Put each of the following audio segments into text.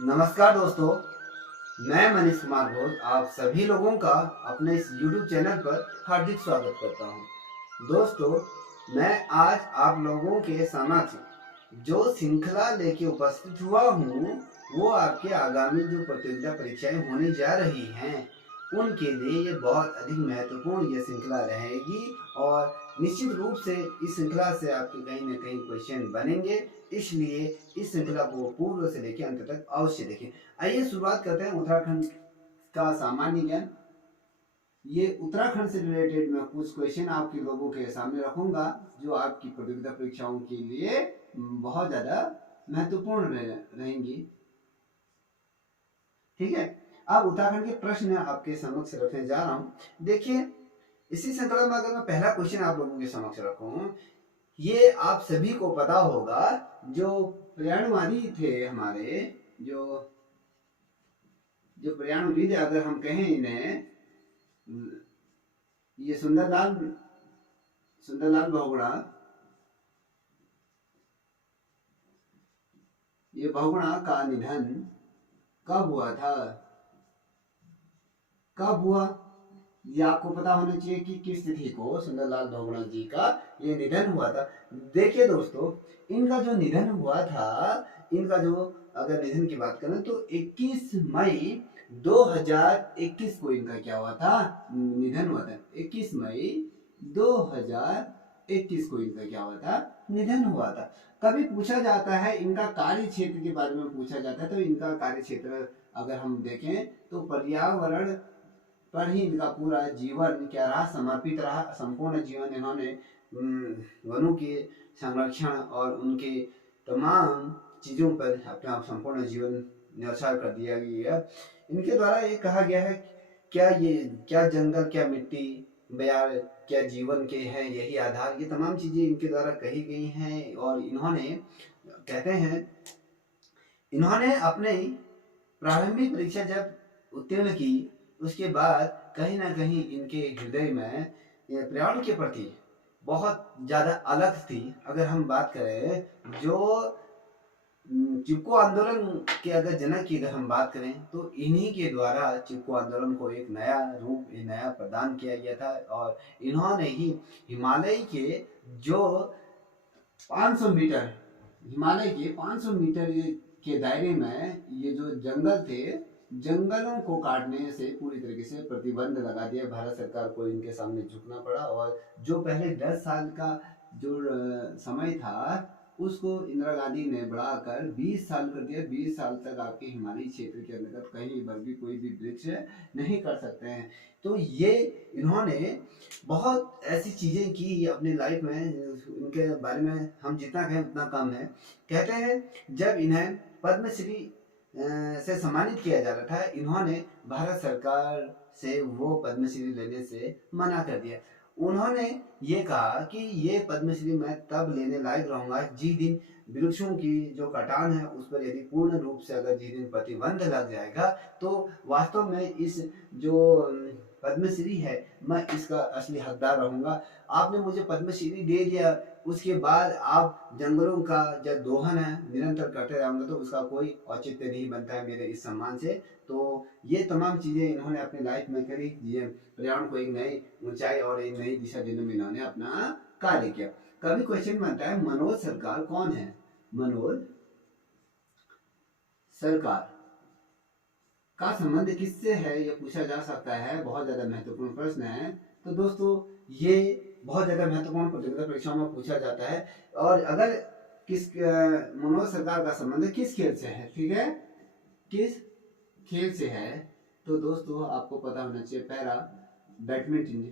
नमस्कार दोस्तों, मैं मनीष कुमार घोष आप सभी लोगों का अपने इस YouTube चैनल पर हार्दिक स्वागत करता हूं। दोस्तों, मैं आज आप लोगों के समक्ष जो श्रृंखला लेके उपस्थित हुआ हूं, वो आपके आगामी जो प्रतियोगिता परीक्षाएं होने जा रही हैं, उनके लिए ये बहुत अधिक महत्वपूर्ण ये श्रृंखला रहेगी और निश्चित रूप से इस श्रृंखला से आपके कहीं न कहीं क्वेश्चन बनेंगे। इसलिए इस श्रृंखला को पूर्व से लेकर अंत तक अवश्य देखें। आइए शुरुआत करते हैं उत्तराखंड का सामान्य ज्ञान। ये उत्तराखंड से रिलेटेड मैं कुछ क्वेश्चन आपके लोगों के सामने रखूंगा जो आपकी प्रतियोगिता परीक्षाओं के लिए बहुत ज्यादा महत्वपूर्ण रहेंगी। ठीक है, अब उत्तराखंड के प्रश्न आपके समक्ष रखने जा रहा हूं। देखिए, इसी श्रृंखला में अगर मैं पहला क्वेश्चन आप लोगों के समक्ष रखूं, ये आप सभी को पता होगा, जो पर्यावरणवादी थे हमारे, जो जो पर्यावरणविद अगर हम कहें इन्हें, ये सुंदरलाल बहुगुणा, ये बहुगुणा का निधन कब हुआ था? कब हुआ ये आपको पता होना चाहिए कि किस तिथि को सुंदरलाल बहुगुणा जी का ये निधन हुआ था। देखिए दोस्तों, इनका जो निधन हुआ था, इनका जो अगर निधन की बात करें तो 21 मई 2021 को इनका क्या हुआ था? निधन हुआ था। 21 मई 2021 को इनका क्या हुआ था? निधन हुआ था। कभी पूछा जाता है इनका कार्य क्षेत्र के बारे में पूछा जाता है, तो इनका कार्य क्षेत्र अगर हम देखें तो पर्यावरण पर ही इनका पूरा जीवन क्या रहा? समर्पित रहा। संपूर्ण जीवन इन्होंने वनों के संरक्षण और उनके तमाम चीजों पर अपना संपूर्ण जीवन न्यौछावर कर दिया गया। इनके द्वारा ये कहा गया है, क्या जंगल, क्या मिट्टी, बयार, क्या जीवन के हैं यही आधार, ये तमाम चीजें इनके द्वारा कही गई हैं। और इन्होंने कहते हैं, इन्होंने अपने प्रारंभिक परीक्षा जब उत्तीर्ण की, उसके बाद कहीं ना कहीं इनके हृदय में पर्यावरण के प्रति बहुत ज्यादा अलग थी। अगर हम बात करें जो चिपको आंदोलन के अगर जनक की अगर हम बात करें, तो इन्हीं के द्वारा चिपको आंदोलन को एक नया रूप, एक नया प्रदान किया गया था। और इन्होंने ही हिमालय के जो 500 मीटर, हिमालय के 500 मीटर के दायरे में ये जो जंगल थे, जंगलों को काटने से पूरी तरीके से प्रतिबंध लगा दिया। भारत सरकार को इनके सामने झुकना पड़ा और जो पहले 10 साल का जो समय था, उसको इंदिरा गांधी ने बढ़ाकर 20 साल कर दिया। 20 साल तक आपके हिमालयी क्षेत्र के अंतर्गत कहीं पर भी कोई भी वृक्ष नहीं कर सकते हैं। तो ये इन्होंने बहुत ऐसी चीजें की अपनी लाइफ में, इनके बारे में हम जितना कहें उतना कम है। कहते हैं जब इन्हें पद्मश्री से सम्मानित किया जा रहा था, इन्होंने भारत सरकार से वो पद्मश्री लेने से मना कर दिया। उन्होंने ये कहा कि ये पद्मश्री मैं तब लेने लायक रहूंगा जिस दिन वृक्षों की जो कटान है उस पर यदि पूर्ण रूप से अगर जिस दिन प्रतिबंध लग जाएगा, तो वास्तव में इस जो पद्मश्री है, मैं इसका असली हकदार रहूंगा। आपने मुझे पद्मश्री दे दिया, उसके बाद आप जंगलों का जब दोहन है निरंतर करते रहेंगे, तो उसका कोई औचित्य नहीं बनता है मेरे इस सम्मान से। तो ये तमाम चीजें इन्होंने अपनी लाइफ में करी, पर्यावरण को एक नई ऊंचाई और एक नई दिशा देने में इन्होंने अपना कार्य किया। कभी क्वेश्चन बनता है, मनोज सरकार कौन है? मनोज सरकार का संबंध किससे है, ये पूछा जा सकता है। बहुत ज्यादा महत्वपूर्ण प्रश्न है। तो दोस्तों, ये बहुत ज्यादा महत्वपूर्ण प्रतियोगिता परीक्षाओं में पूछा जाता है। और अगर मनोज सरकार का संबंध किस खेल से है, ठीक है, किस खेल से है, तो दोस्तों आपको पता होना चाहिए, पैरा बैडमिंटन।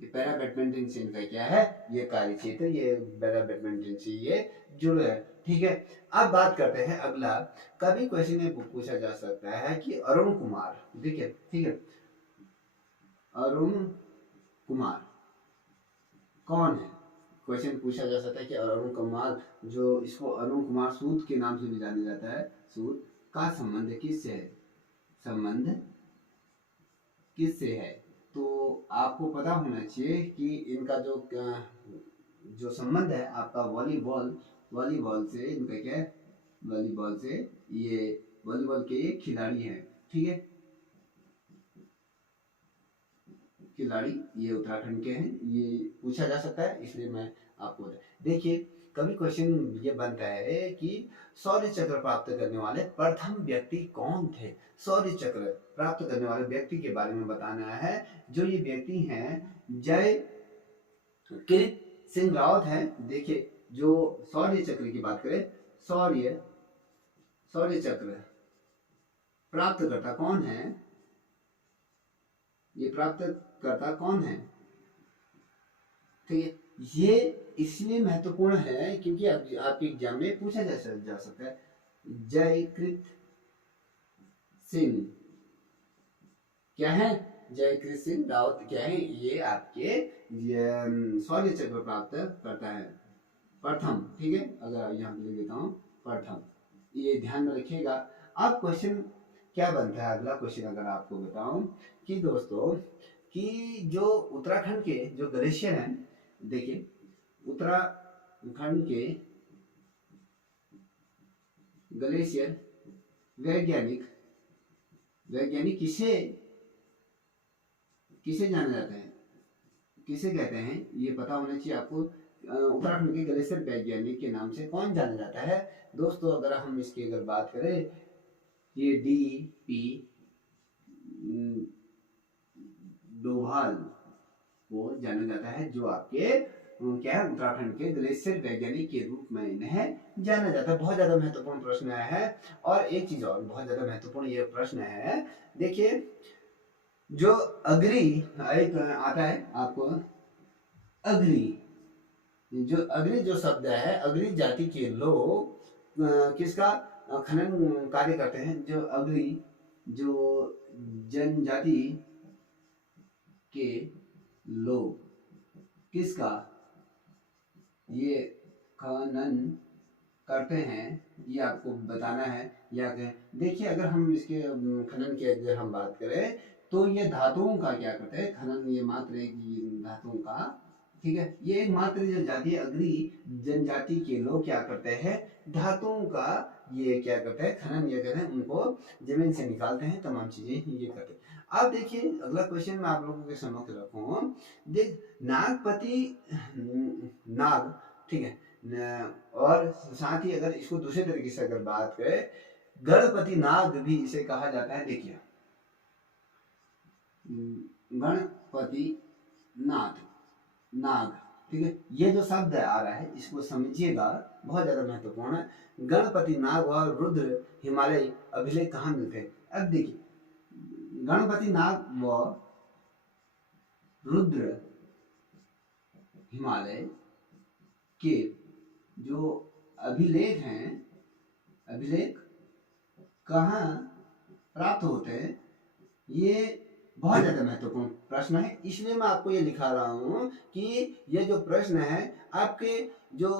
ये पैरा बैडमिंटन से इनका क्या है? ये कार्य क्षेत्र, ये पैरा बैडमिंटन से ये जुड़े है। ठीक है, अब बात करते हैं अगला। कभी क्वेश्चन में पूछा जा सकता है कि अरुण कुमार, देखिए, ठीक है, अरुण कुमार कौन है? क्वेश्चन पूछा जा सकता है कि अरुण कुमार, जो इसको अरुण कुमार सूद के नाम से भी जाना जाता है, सूद का संबंध किससे है? संबंध किससे है? तो आपको पता होना चाहिए कि इनका जो संबंध है आपका वॉलीबॉल वॉलीबॉल से इनका क्या है, वॉलीबॉल से ये वॉलीबॉल के ये खिलाड़ी हैं, ठीक है, खिलाड़ी ये उत्तराखंड के हैं, ये पूछा जा सकता है, इसलिए मैं आपको देखिए कभी क्वेश्चन ये बनता है कि शौर्य चक्र प्राप्त करने वाले प्रथम व्यक्ति कौन थे। शौर्य चक्र प्राप्त करने वाले व्यक्ति के बारे में बताना है। जो ये व्यक्ति हैं जय कृत सिंह रावत हैं। देखिए जो शौर्य चक्र की बात करें, शौर्य शौर्य चक्र प्राप्त करता कौन है, ये प्राप्त करता कौन है, ठीक है। ये इसलिए महत्वपूर्ण है क्योंकि आपके एग्जाम में पूछा जा सकता है। जयकृत सिंह क्या है, जयकृत सिंह रावत क्या है, ये आपके शौर्य चक्र प्राप्त करता है प्रथम, ठीक है। अगर यहाँ पे लिख देता हूँ प्रथम, ये ध्यान में रखिएगा। अब क्वेश्चन क्या बनता है, अगला क्वेश्चन अगर आपको बताऊं कि दोस्तों कि जो उत्तराखंड के जो ग्लेशियर हैं, देखिए उत्तराखंड के ग्लेशियर वैज्ञानिक वैज्ञानिक किसे किसे जाना जाता है, किसे कहते हैं, ये पता होना चाहिए आपको। उत्तराखंड के ग्लेशियर वैज्ञानिक के नाम से कौन जाना जाता है दोस्तों। अगर हम इसकी अगर बात करें, ये डी.पी. डोभाल को जाना जाता है, जो आपके क्या है उत्तराखंड के ग्लेशियर वैज्ञानिक के रूप में इन्हें जाना जाता है। बहुत ज्यादा महत्वपूर्ण प्रश्न है। और एक चीज और बहुत ज्यादा महत्वपूर्ण ये प्रश्न है, देखिए जो अग्री एक आता है आपको, अग्री जो शब्द है, अग्री जाति के लोग किसका खनन कार्य करते हैं। जो अग्री जो जनजाति के लोग किसका ये खनन करते हैं, ये आपको बताना है। या देखिए अगर हम इसके खनन की अगर हम बात करें तो ये धातुओं का क्या करते हैं खनन, ये मात्र एक धातुओं का, ठीक है। ये एक मात्र जो जाति अग्री जनजाति के लोग क्या करते हैं, धातुओं का ये क्या करते हैं खनन, ये करते हैं, उनको जमीन से निकालते हैं, तमाम चीजें ये करते हैं। अब देखिए अगला क्वेश्चन मैं आप लोगों के समक्ष रखूं, देख नागपति नाग, ठीक है, और साथ ही अगर इसको दूसरे तरीके से अगर बात करें, गणपति नाग भी इसे कहा जाता है। देखिए गणपति नाग नाग, ठीक है, ये जो शब्द आ रहा है इसको समझिएगा, बहुत ज्यादा महत्वपूर्ण है। गणपति नाग और रुद्र हिमालय अभिलेख कहाँ मिलते हैं। अब देखिए गणपति नाग व रुद्र हिमालय के जो अभिलेख हैं, अभिलेख कहाँ प्राप्त होते हैं, ये बहुत ज्यादा महत्वपूर्ण प्रश्न है। इसलिए मैं आपको ये लिखा रहा हूँ कि ये जो प्रश्न है आपके जो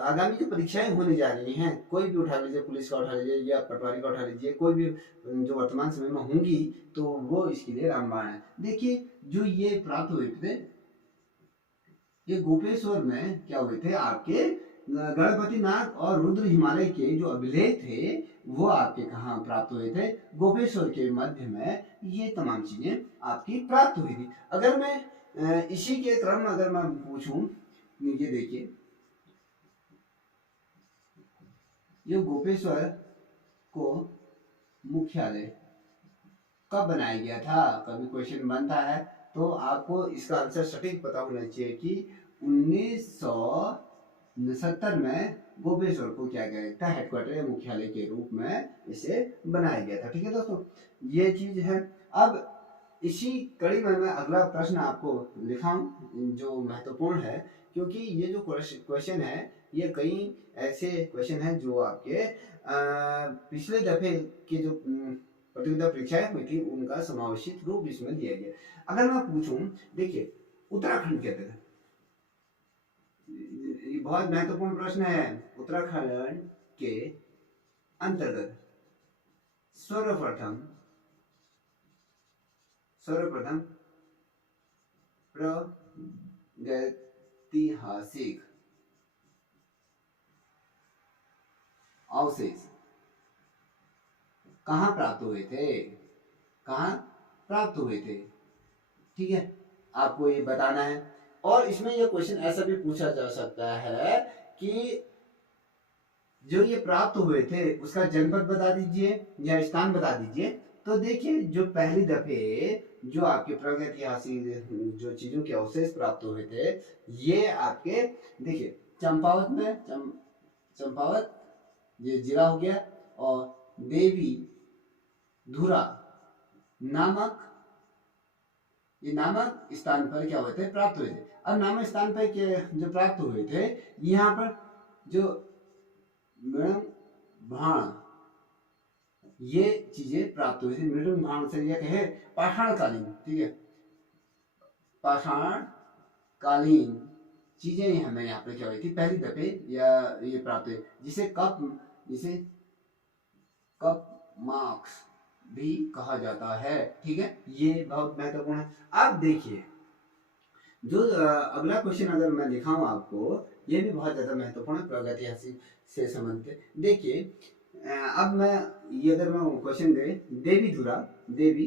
आगामी जो परीक्षाएं होने जा रही हैं, कोई भी उठा लीजिए, पुलिस का उठा लीजिए या पटवारी का उठा लीजिए, कोई भी जो वर्तमान समय में होंगी तो वो इसके लिए रामबाण है। देखिए जो ये प्राप्त हुए थे, ये गोपेश्वर में क्या हुए थे आपके गणपति नाग और रुद्र हिमालय के जो अभिलेख थे वो आपके कहाँ प्राप्त हुए थे, गोपेश्वर के मध्य में ये तमाम चीजें आपकी प्राप्त हुई थी। अगर मैं इसी के क्रम में अगर मैं पूछूं, ये देखिए ये गोपेश्वर को मुख्यालय कब बनाया गया था, कभी क्वेश्चन बनता है तो आपको इसका आंसर सटीक पता होना चाहिए कि 1969 में गोपेश्वर को क्या किया था, हेडक्वार्टर या मुख्यालय के रूप में इसे बनाया गया था। ठीक है दोस्तों, ये चीज है। अब इसी कड़ी में मैं अगला प्रश्न आपको लिखाऊं जो महत्वपूर्ण है, क्योंकि ये जो क्वेश्चन है ये कई ऐसे क्वेश्चन हैं जो आपके पिछले दफे के जो प्रतियोगिता परीक्षाएं हुई थी उनका समावेशित रूप इसमें दिया गया। अगर मैं पूछूं, देखिए उत्तराखंड के अंतर्गत, ये बहुत महत्वपूर्ण प्रश्न है, उत्तराखंड के अंतर्गत सर्वप्रथम प्रागैतिहासिक अवशेष कहाँ प्राप्त हुए थे, कहाँ प्राप्त हुए थे। ठीक है, आपको ये बताना है। और इसमें ये क्वेश्चन ऐसा भी पूछा जा सकता है कि जो ये प्राप्त हुए थे उसका जनपद बता दीजिए या स्थान बता दीजिए। तो देखिए, जो पहली दफे जो आपके प्रागैतिहासिक जो चीजों के अवशेष प्राप्त हुए थे, ये आपके देखिए चंपावत में, चंपावत ये जिला हो गया, और देवी धुरा नामक, ये नामक स्थान पर क्या हुए थे, प्राप्त हुए थे। अब नामक स्थान पर जो प्राप्त हुए थे, यहाँ पर जो मृग भाण ये चीजें प्राप्त हुई थी। मृग भाण से यह कहे पाषाण कालीन, ठीक है, पाषाण कालीन चीजें हमें यहाँ पे क्या हुई थी, पहली दफे या ये प्राप्त हुई, जिसे कप मार्क्स भी कहा जाता है। ठीक है, ये बहुत महत्वपूर्ण है। अब देखिए, जो अगला क्वेश्चन अगर मैं दिखाऊं आपको, ये भी बहुत ज्यादा महत्वपूर्ण है, प्रागैतिहासिक से संबंधित। देखिए, अब मैं ये अगर मैं क्वेश्चन दे, देवी धुरा, देवी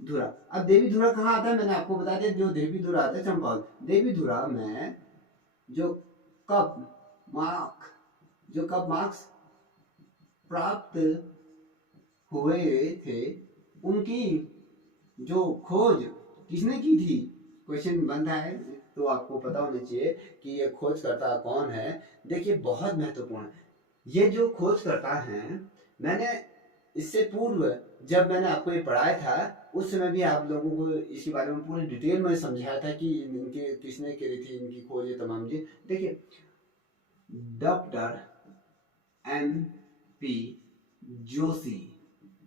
धुरा, अब देवी धुरा कहाँ आता है, मैंने आपको बता दिया, जो देवी धुरा आता है चंपावत। देवी धुरा में जो कप मार्क्स प्राप्त हुए थे, उनकी जो खोज किसने की थी, क्वेश्चन बनता है, तो आपको पता होना चाहिए कि ये खोजकर्ता कौन है। देखिए, बहुत महत्वपूर्ण, ये जो खोजकर्ता हैं, मैंने इससे पूर्व जब मैंने आपको ये पढ़ाया था, उस समय भी आप लोगों को इसके बारे में पूरी डिटेल में समझाया था कि इनके किसने करी थी इनकी खोज, ये तमाम चीज। देखिए, डॉक्टर MP जोशी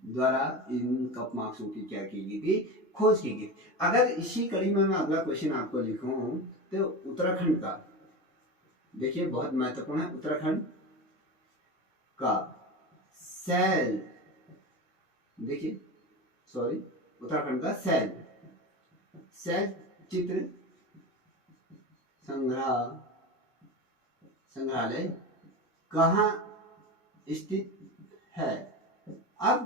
द्वारा इन कप मार्क्सों की क्या की गई थी, खोज की गई। अगर इसी कड़ी में मैं अगला क्वेश्चन आपको लिखूं, तो उत्तराखंड का, देखिए बहुत महत्वपूर्ण है, उत्तराखंड का शैल, देखिए सॉरी, उत्तराखंड का शैल चित्र संग्रहालय कहाँ स्थित है। अब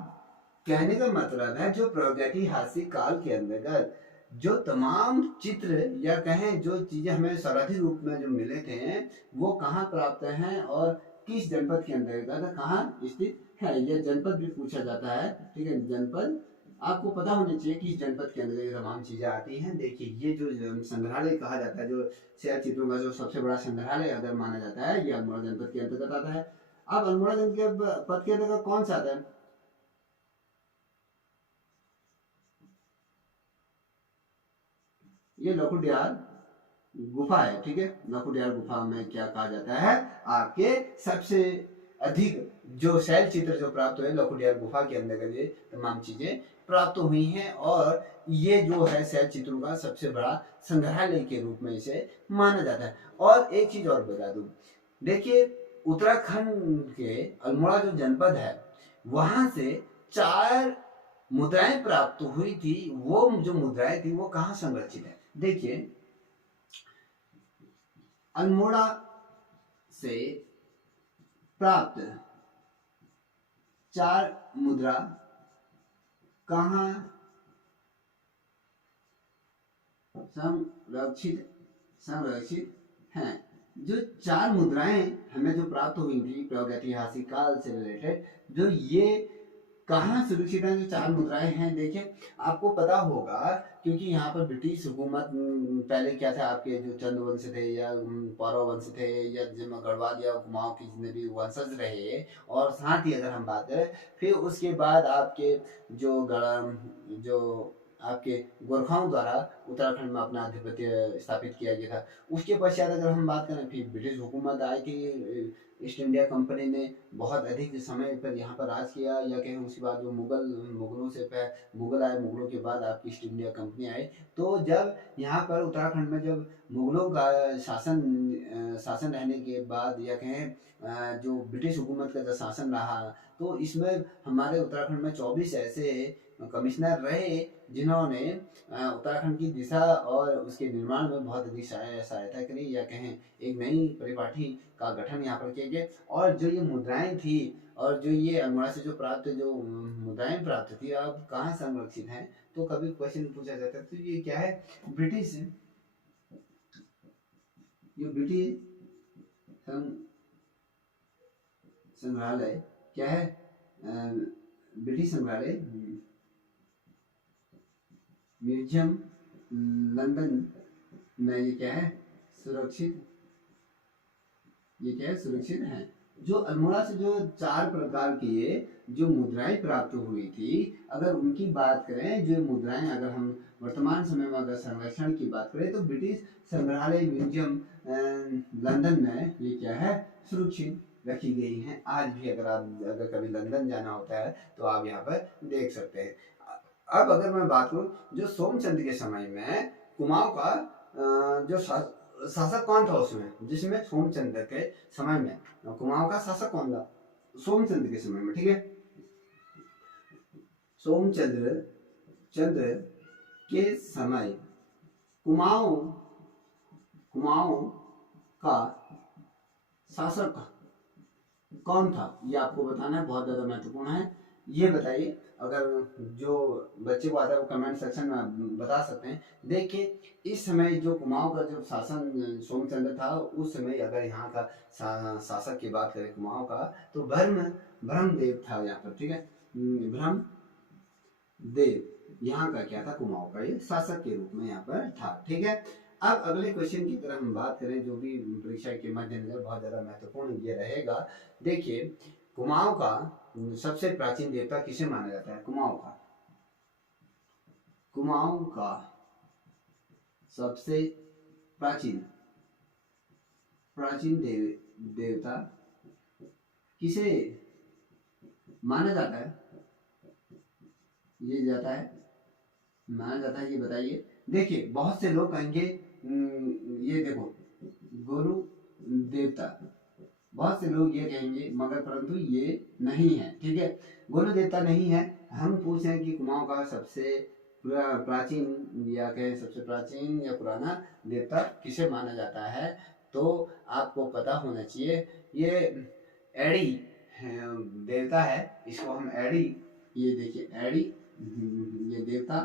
कहने का मतलब है, जो प्रागैतिहासिक काल के अंतर्गत जो तमाम चित्र या कहें जो चीजें हमें सर्वाधिक रूप में जो मिले थे, वो कहाँ प्राप्त हैं और किस जनपद के अंतर्गत कहाँ स्थित है, यह जनपद भी पूछा जाता है। ठीक है, जनपद आपको पता होना चाहिए किस जनपद के अंदर तमाम चीजें आती हैं। देखिए, ये जो संग्रहालय कहा जाता है, जो शैल चित्रों का जो सबसे बड़ा संग्रहालय अगर माना जाता है, ये अल्मोड़ा जनपद के अंतर्गत आता है। अब अल्मोड़ा जनपद के अंतर्गत कौन सा आता है, ये लखुडियार गुफा है। ठीक है, लखुडियार गुफा में क्या कहा जाता है, आपके सबसे अधिक जो शैल चित्र जो प्राप्त हुए लखुडियार गुफा के अंदर ये तमाम चीजें प्राप्त हुई हैं, और ये जो है शैल चित्रों का सबसे बड़ा संग्रहालय के रूप में इसे माना जाता है। और एक चीज और बता दूं, देखिए उत्तराखंड के अल्मोड़ा जो जनपद है, वहां से 4 मुद्राएं प्राप्त हुई थी। वो जो मुद्राएं थी वो कहाँ संरक्षित है, देखिए अल्मोड़ा से प्राप्त 4 मुद्रा कहाँ संरक्षित हैं। जो 4 मुद्राएं हमें जो प्राप्त हुई थी प्रागैतिहासिक काल से रिलेटेड, जो ये कहाँ सुरक्षित है, जो 4 मुद्राएं हैं, देखिए आपको पता होगा, क्योंकि यहाँ पर ब्रिटिश हुकूमत पहले क्या था, आपके जो चंद वंश थे या पौरव वंश थे या जिनमें गढ़वाल या कुमाऊं की जितने भी वंशज रहे, और साथ ही अगर हम बात करें फिर उसके बाद आपके जो आपके गोरखाओं द्वारा उत्तराखंड में अपना आधिपत्य स्थापित किया गया था। उसके पश्चात अगर हम बात करें, फिर ब्रिटिश हुकूमत आई थी, ईस्ट इंडिया कंपनी ने बहुत अधिक समय पर यहाँ पर राज किया, या कहें उसके बाद जो मुगल आए, मुगलों के बाद आपकी ईस्ट इंडिया कंपनी आई। तो जब यहाँ पर उत्तराखंड में जब मुगलों का शासन रहने के बाद, या कहें जो ब्रिटिश हुकूमत का जो शासन रहा, तो इसमें हमारे उत्तराखंड में 24 ऐसे कमिश्नर रहे जिन्होंने उत्तराखंड की दिशा और उसके निर्माण में बहुत अधिक सहायता करी, या कहें एक नई परिपाटी का गठन यहाँ पर किया गया। और जो ये मुद्राएं थी और जो ये अल्मोड़ा से जो प्राप्त जो मुद्राएं प्राप्त थी, अब कहाँ संरक्षित हैं, तो कभी क्वेश्चन पूछा जाता है। तो ये क्या है, ब्रिटिश, ये ब्रिटिश संग्रहालय क्या है, ब्रिटिश संग्रहालय म्यूजियम लंदन में ये क्या है, सुरक्षित, ये क्या है, सुरक्षित है। जो अल्मोड़ा से जो 4 प्रकार की जो मुद्राएं प्राप्त हुई थी, अगर उनकी बात करें, जो मुद्राएं अगर हम वर्तमान समय में अगर संरक्षण की बात करें, तो ब्रिटिश संग्रहालय म्यूजियम लंदन में ये क्या है, सुरक्षित रखी गई हैं। आज भी अगर कभी लंदन जाना होता है तो आप यहाँ पर देख सकते हैं। अब अगर मैं बात करूं, जो सोमचंद के समय में कुमाऊं का जो शासक कौन था उसमें, जिसमें सोमचंद के समय में कुमाऊं का शासक कौन था, सोमचंद के समय में, ठीक है, सोमचंद्र के समय कुमाऊं का शासक कौन था, ये आपको बताना है, बहुत ज्यादा महत्वपूर्ण है। ये बताइए, अगर जो बच्चे को आता है वो कमेंट सेक्शन में बता सकते हैं। देखिए, इस समय जो कुमाऊं का जो शासन सोमचंद्र था, उस समय अगर यहाँ का शासक की बात करें कुमाऊं का, तो ब्रह्मदेव था यहाँ पर, ठीक है, ब्रह्मदेव यहाँ का क्या था, कुमाऊं का ये शासक के रूप में यहाँ पर था, ठीक है। अब अगले क्वेश्चन की तरफ हम बात करें, जो भी परीक्षा के मद्देनजर बहुत ज्यादा महत्वपूर्ण ये रहेगा। देखिए, कुमाऊं का सबसे प्राचीन देवता किसे माना जाता है, कुमाऊं का सबसे प्राचीन देवता किसे माना जाता है, ये बताइए। देखिए, बहुत से लोग कहेंगे ये देखो गुरु देवता, बहुत से लोग ये कहेंगे, मगर परंतु ये नहीं है, ठीक है, गुरु देवता नहीं है। हम पूछ रहे हैं कि कुमाऊं का सबसे प्राचीन या कहें सबसे प्राचीन या पुराना देवता किसे माना जाता है, तो आपको पता होना चाहिए, ये एडी देवता है, इसको हम एडी, ये देखिए एडी ये देवता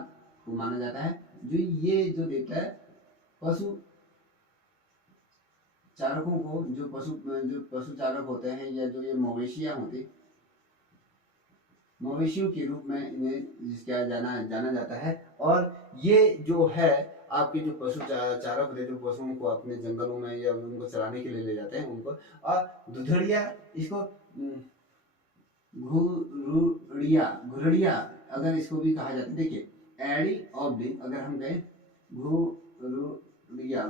को माना जाता है। जो देवता है पशु चारकों को, जो पशु चारक होते हैं, या जो ये मवेशियों के रूप में इन्हें क्या जाना जाता है। और ये जो है आपके जो पशु चारक होते हैं, जो पशुओं को अपने जंगलों में या उनको चराने के लिए ले जाते हैं उनको, और दुधड़िया, इसको घुरड़िया अगर इसको भी कहा जाता है। देखिए, एडी ऑब्लिक अगर हम कहें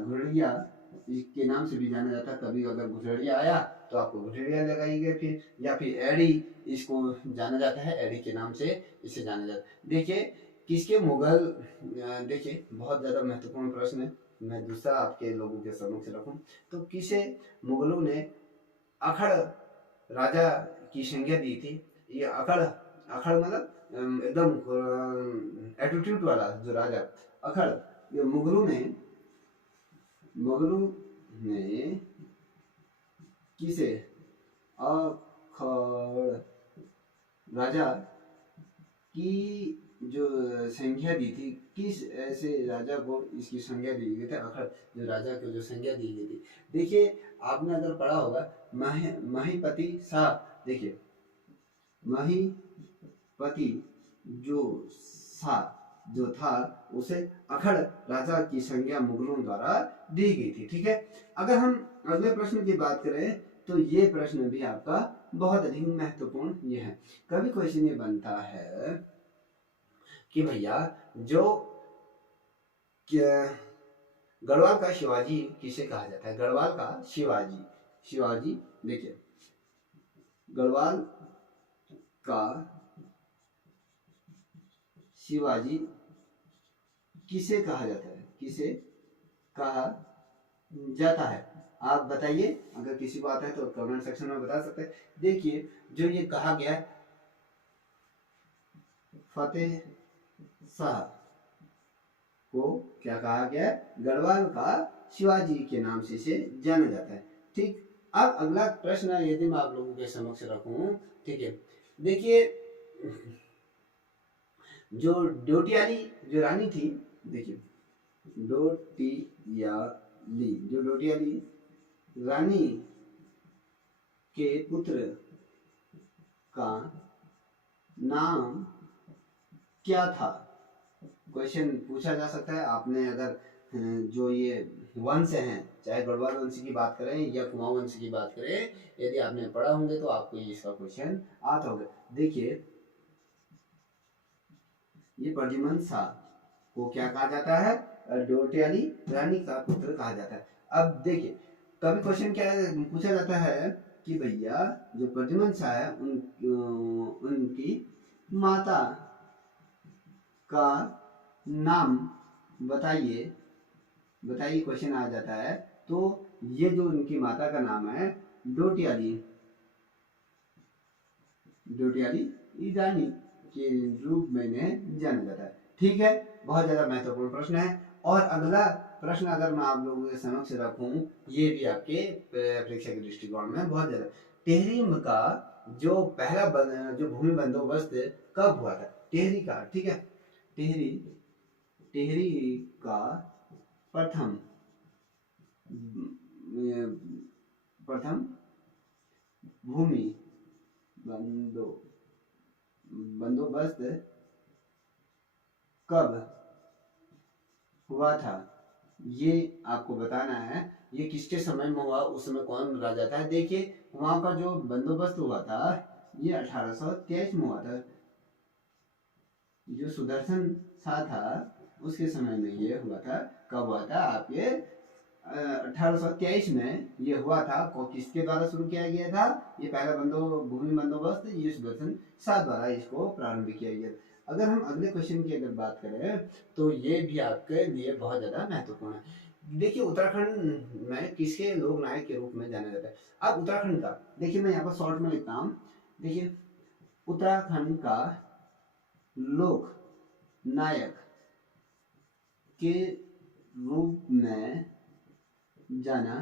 घुरड़िया के नाम से भी जाना जाता है। कभी अगर घुरड़िया आया तो आपको घुरड़िया लगाइएगा, फिर या फिर एडी इसको जाना जाता है, एडी के नाम से इसे जाना जाता है। देखिए, किसके मुगल, देखिए बहुत ज्यादा महत्वपूर्ण प्रश्न है, मैं दूसरा आपके लोगों के सम्मुख रखूं, तो किसे मुगलों ने अखड़ राजा की संज्ञा दी थी। ये अखड़ मतलब एकदम एटीट्यूड वाला जो राजा, अखड़, ये मुगलों ने किसे अखड़ राजा की जो संज्ञा दी थी, किस ऐसे राजा को इसकी संज्ञा दी गई थी, अखड़ जो राजा को जो संज्ञा दी गई थी। देखिए, आपने अगर पढ़ा होगा महीपति शाह, देखिए महीपति शाह जो था, उसे अखड़ राजा की संज्ञा मुगलों द्वारा दी गई थी, ठीक है। अगर हम अगले प्रश्न की बात करें, तो ये प्रश्न भी आपका बहुत अधिक महत्वपूर्ण ये है। कभी क्वेश्चन ये बनता है कि भैया, जो गढ़वाल का शिवाजी किसे कहा जाता है, गढ़वाल का शिवाजी, देखिए, गढ़वाल का शिवाजी किसे कहा जाता है, आप बताइए, अगर किसी को आता है तो कमेंट सेक्शन में बता सकते हैं। देखिए जो ये कहा गया फतेह शाह को क्या कहा गया, गढ़वाल का शिवाजी के नाम से इसे जाना जाता है। ठीक, अब अगला प्रश्न यदि मैं आप लोगों के समक्ष रखूं, ठीक है, देखिए जो डोटियाली जो रानी थी, देखिए डोटियाली, जो डोटियाली रानी के पुत्र का नाम क्या था। क्वेश्चन पूछा जा सकता है। आपने अगर जो ये वंश हैं, चाहे गढ़वाल वंश की बात करें या कुमाऊं वंश की बात करें, यदि आपने पढ़ा होंगे तो आपको इसका क्वेश्चन आता होगा। देखिए ये प्रद्युम्न शाह को क्या कहा जाता है, डोटियाली रानी का पुत्र कहा जाता है। अब देखिए कभी क्वेश्चन क्या पूछा जाता है कि भैया जो प्रद्युम्न शाह है उनकी माता का नाम बताइए, बताइए क्वेश्चन आ जाता है। तो ये जो उनकी माता का नाम है डोटियाली, डोटियाली रानी के रूप में इन्हें जाना जाता है। ठीक है, बहुत ज्यादा महत्वपूर्ण प्रश्न है। और अगला प्रश्न अगर मैं आप लोगों के समक्ष रखूं, ये भी आपके परीक्षा के दृष्टिकोण में बहुत ज्यादा, टेहरीम का जो पहला जो भूमि बंदोबस्त कब हुआ था, टेहरी का, ठीक है, टेहरी, टेहरी का प्रथम प्रथम भूमि बंदोबस्त कब हुआ था, ये आपको बताना है। ये किसके समय में हुआ, उस समय कौन राजा था। देखिए वहां का जो बंदोबस्त हुआ था ये 1823 में हुआ था। जो सुदर्शन शाह था उसके समय में ये हुआ था। कब हुआ था आपके 1823 में ये हुआ था। किसके द्वारा शुरू किया गया था ये पहला भूमि बंदोबस्त, ये सुदर्शन शाह द्वारा इसको प्रारंभ किया गया। अगर हम अगले क्वेश्चन की अगर बात करें तो ये भी आपके लिए बहुत ज्यादा महत्वपूर्ण है। देखिए उत्तराखंड में किसके लोक नायक के रूप में जाना जाता है। अब उत्तराखंड का देखिए मैं यहाँ पर शॉर्ट में लिखता हूँ। देखिए उत्तराखंड का लोक नायक के रूप में जाना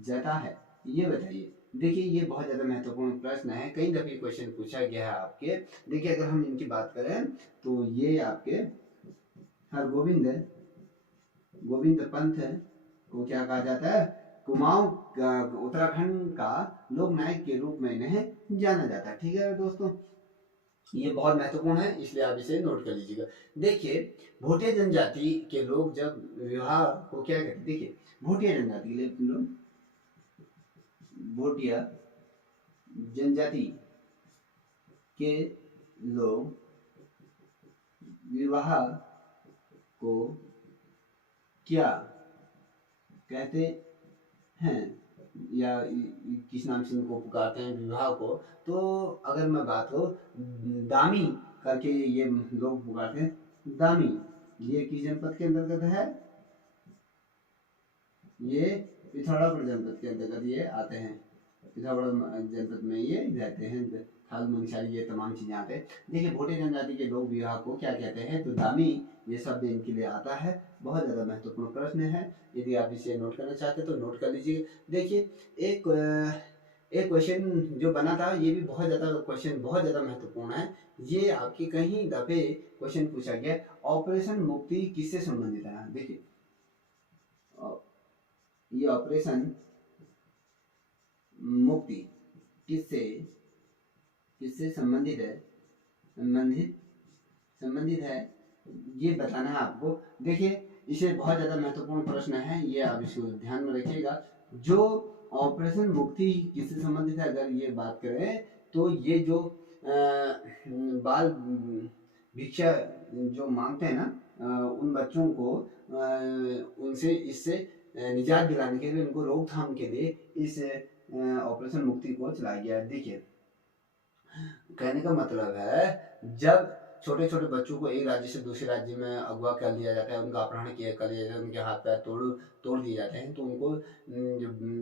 जाता है, ये बताइए। देखिए ये बहुत ज्यादा महत्वपूर्ण प्रश्न है, कई दफे क्वेश्चन पूछा गया है आपके। देखिए अगर हम इनकी बात करें तो ये आपके हरगोविंद गोविंद पंत को क्या कहा जाता है, कुमाऊं उत्तराखंड का लोक नायक के रूप में इन्हें जाना जाता है। ठीक है दोस्तों, ये बहुत महत्वपूर्ण है, इसलिए आप इसे नोट कर लीजिएगा। देखिए भोटिया जनजाति के लोग जब विवाह को क्या कहते हैं, देखिए भोटिया जनजाति के लिए भोटिया जनजाति के लोग विवाह को क्या कहते हैं या किस नाम से इनको पुकारते हैं विवाह को, तो अगर मैं बात हो दामी करके ये लोग पुकारते हैं। दामी ये किस जनपद के अंतर्गत है, ये पिथौरागढ़ जनपद के अंतर्गत ये आते हैं। पिथौरागढ़ जनपद में ये रहते हैं। थाल मंगशाली ये तमाम चीजें आते हैं। देखिए भोटिया जनजाति के लोग विवाह को क्या कहते हैं, तो दामी ये शब्द इनके लिए आता है। बहुत ज्यादा महत्वपूर्ण प्रश्न है, यदि आप इसे नोट करना चाहते हैं तो नोट कर लीजिए। देखिए एक क्वेश्चन जो बना था ये भी बहुत ज्यादा क्वेश्चन बहुत ज्यादा महत्वपूर्ण है। ये आपकी कहीं दफे क्वेश्चन पूछा गया, ऑपरेशन मुक्ति किससे संबंधित है। देखिए ये ऑपरेशन मुक्ति किससे किससे संबंधित है, संबंधित है, ये बताना है आपको। देखिए इसे बहुत ज्यादा महत्वपूर्ण प्रश्न है, ये आप इसको ध्यान में रखिएगा। जो ऑपरेशन मुक्ति किससे संबंधित है, अगर ये बात करें तो ये जो बाल भिक्षा जो मांगते हैं ना उन बच्चों को उनसे इससे निजात दिलाने के लिए, उनको रोकथाम के लिए इस ऑपरेशन मुक्ति को चलाया गया है। देखिए कहने का मतलब है जब छोटे छोटे बच्चों को एक राज्य से दूसरे राज्य में अगवा कर लिया जाता है, उनका अपहरण किया कर लिया जाता है, उनके हाथ पैर तोड़ दिए जाते हैं, तो उनको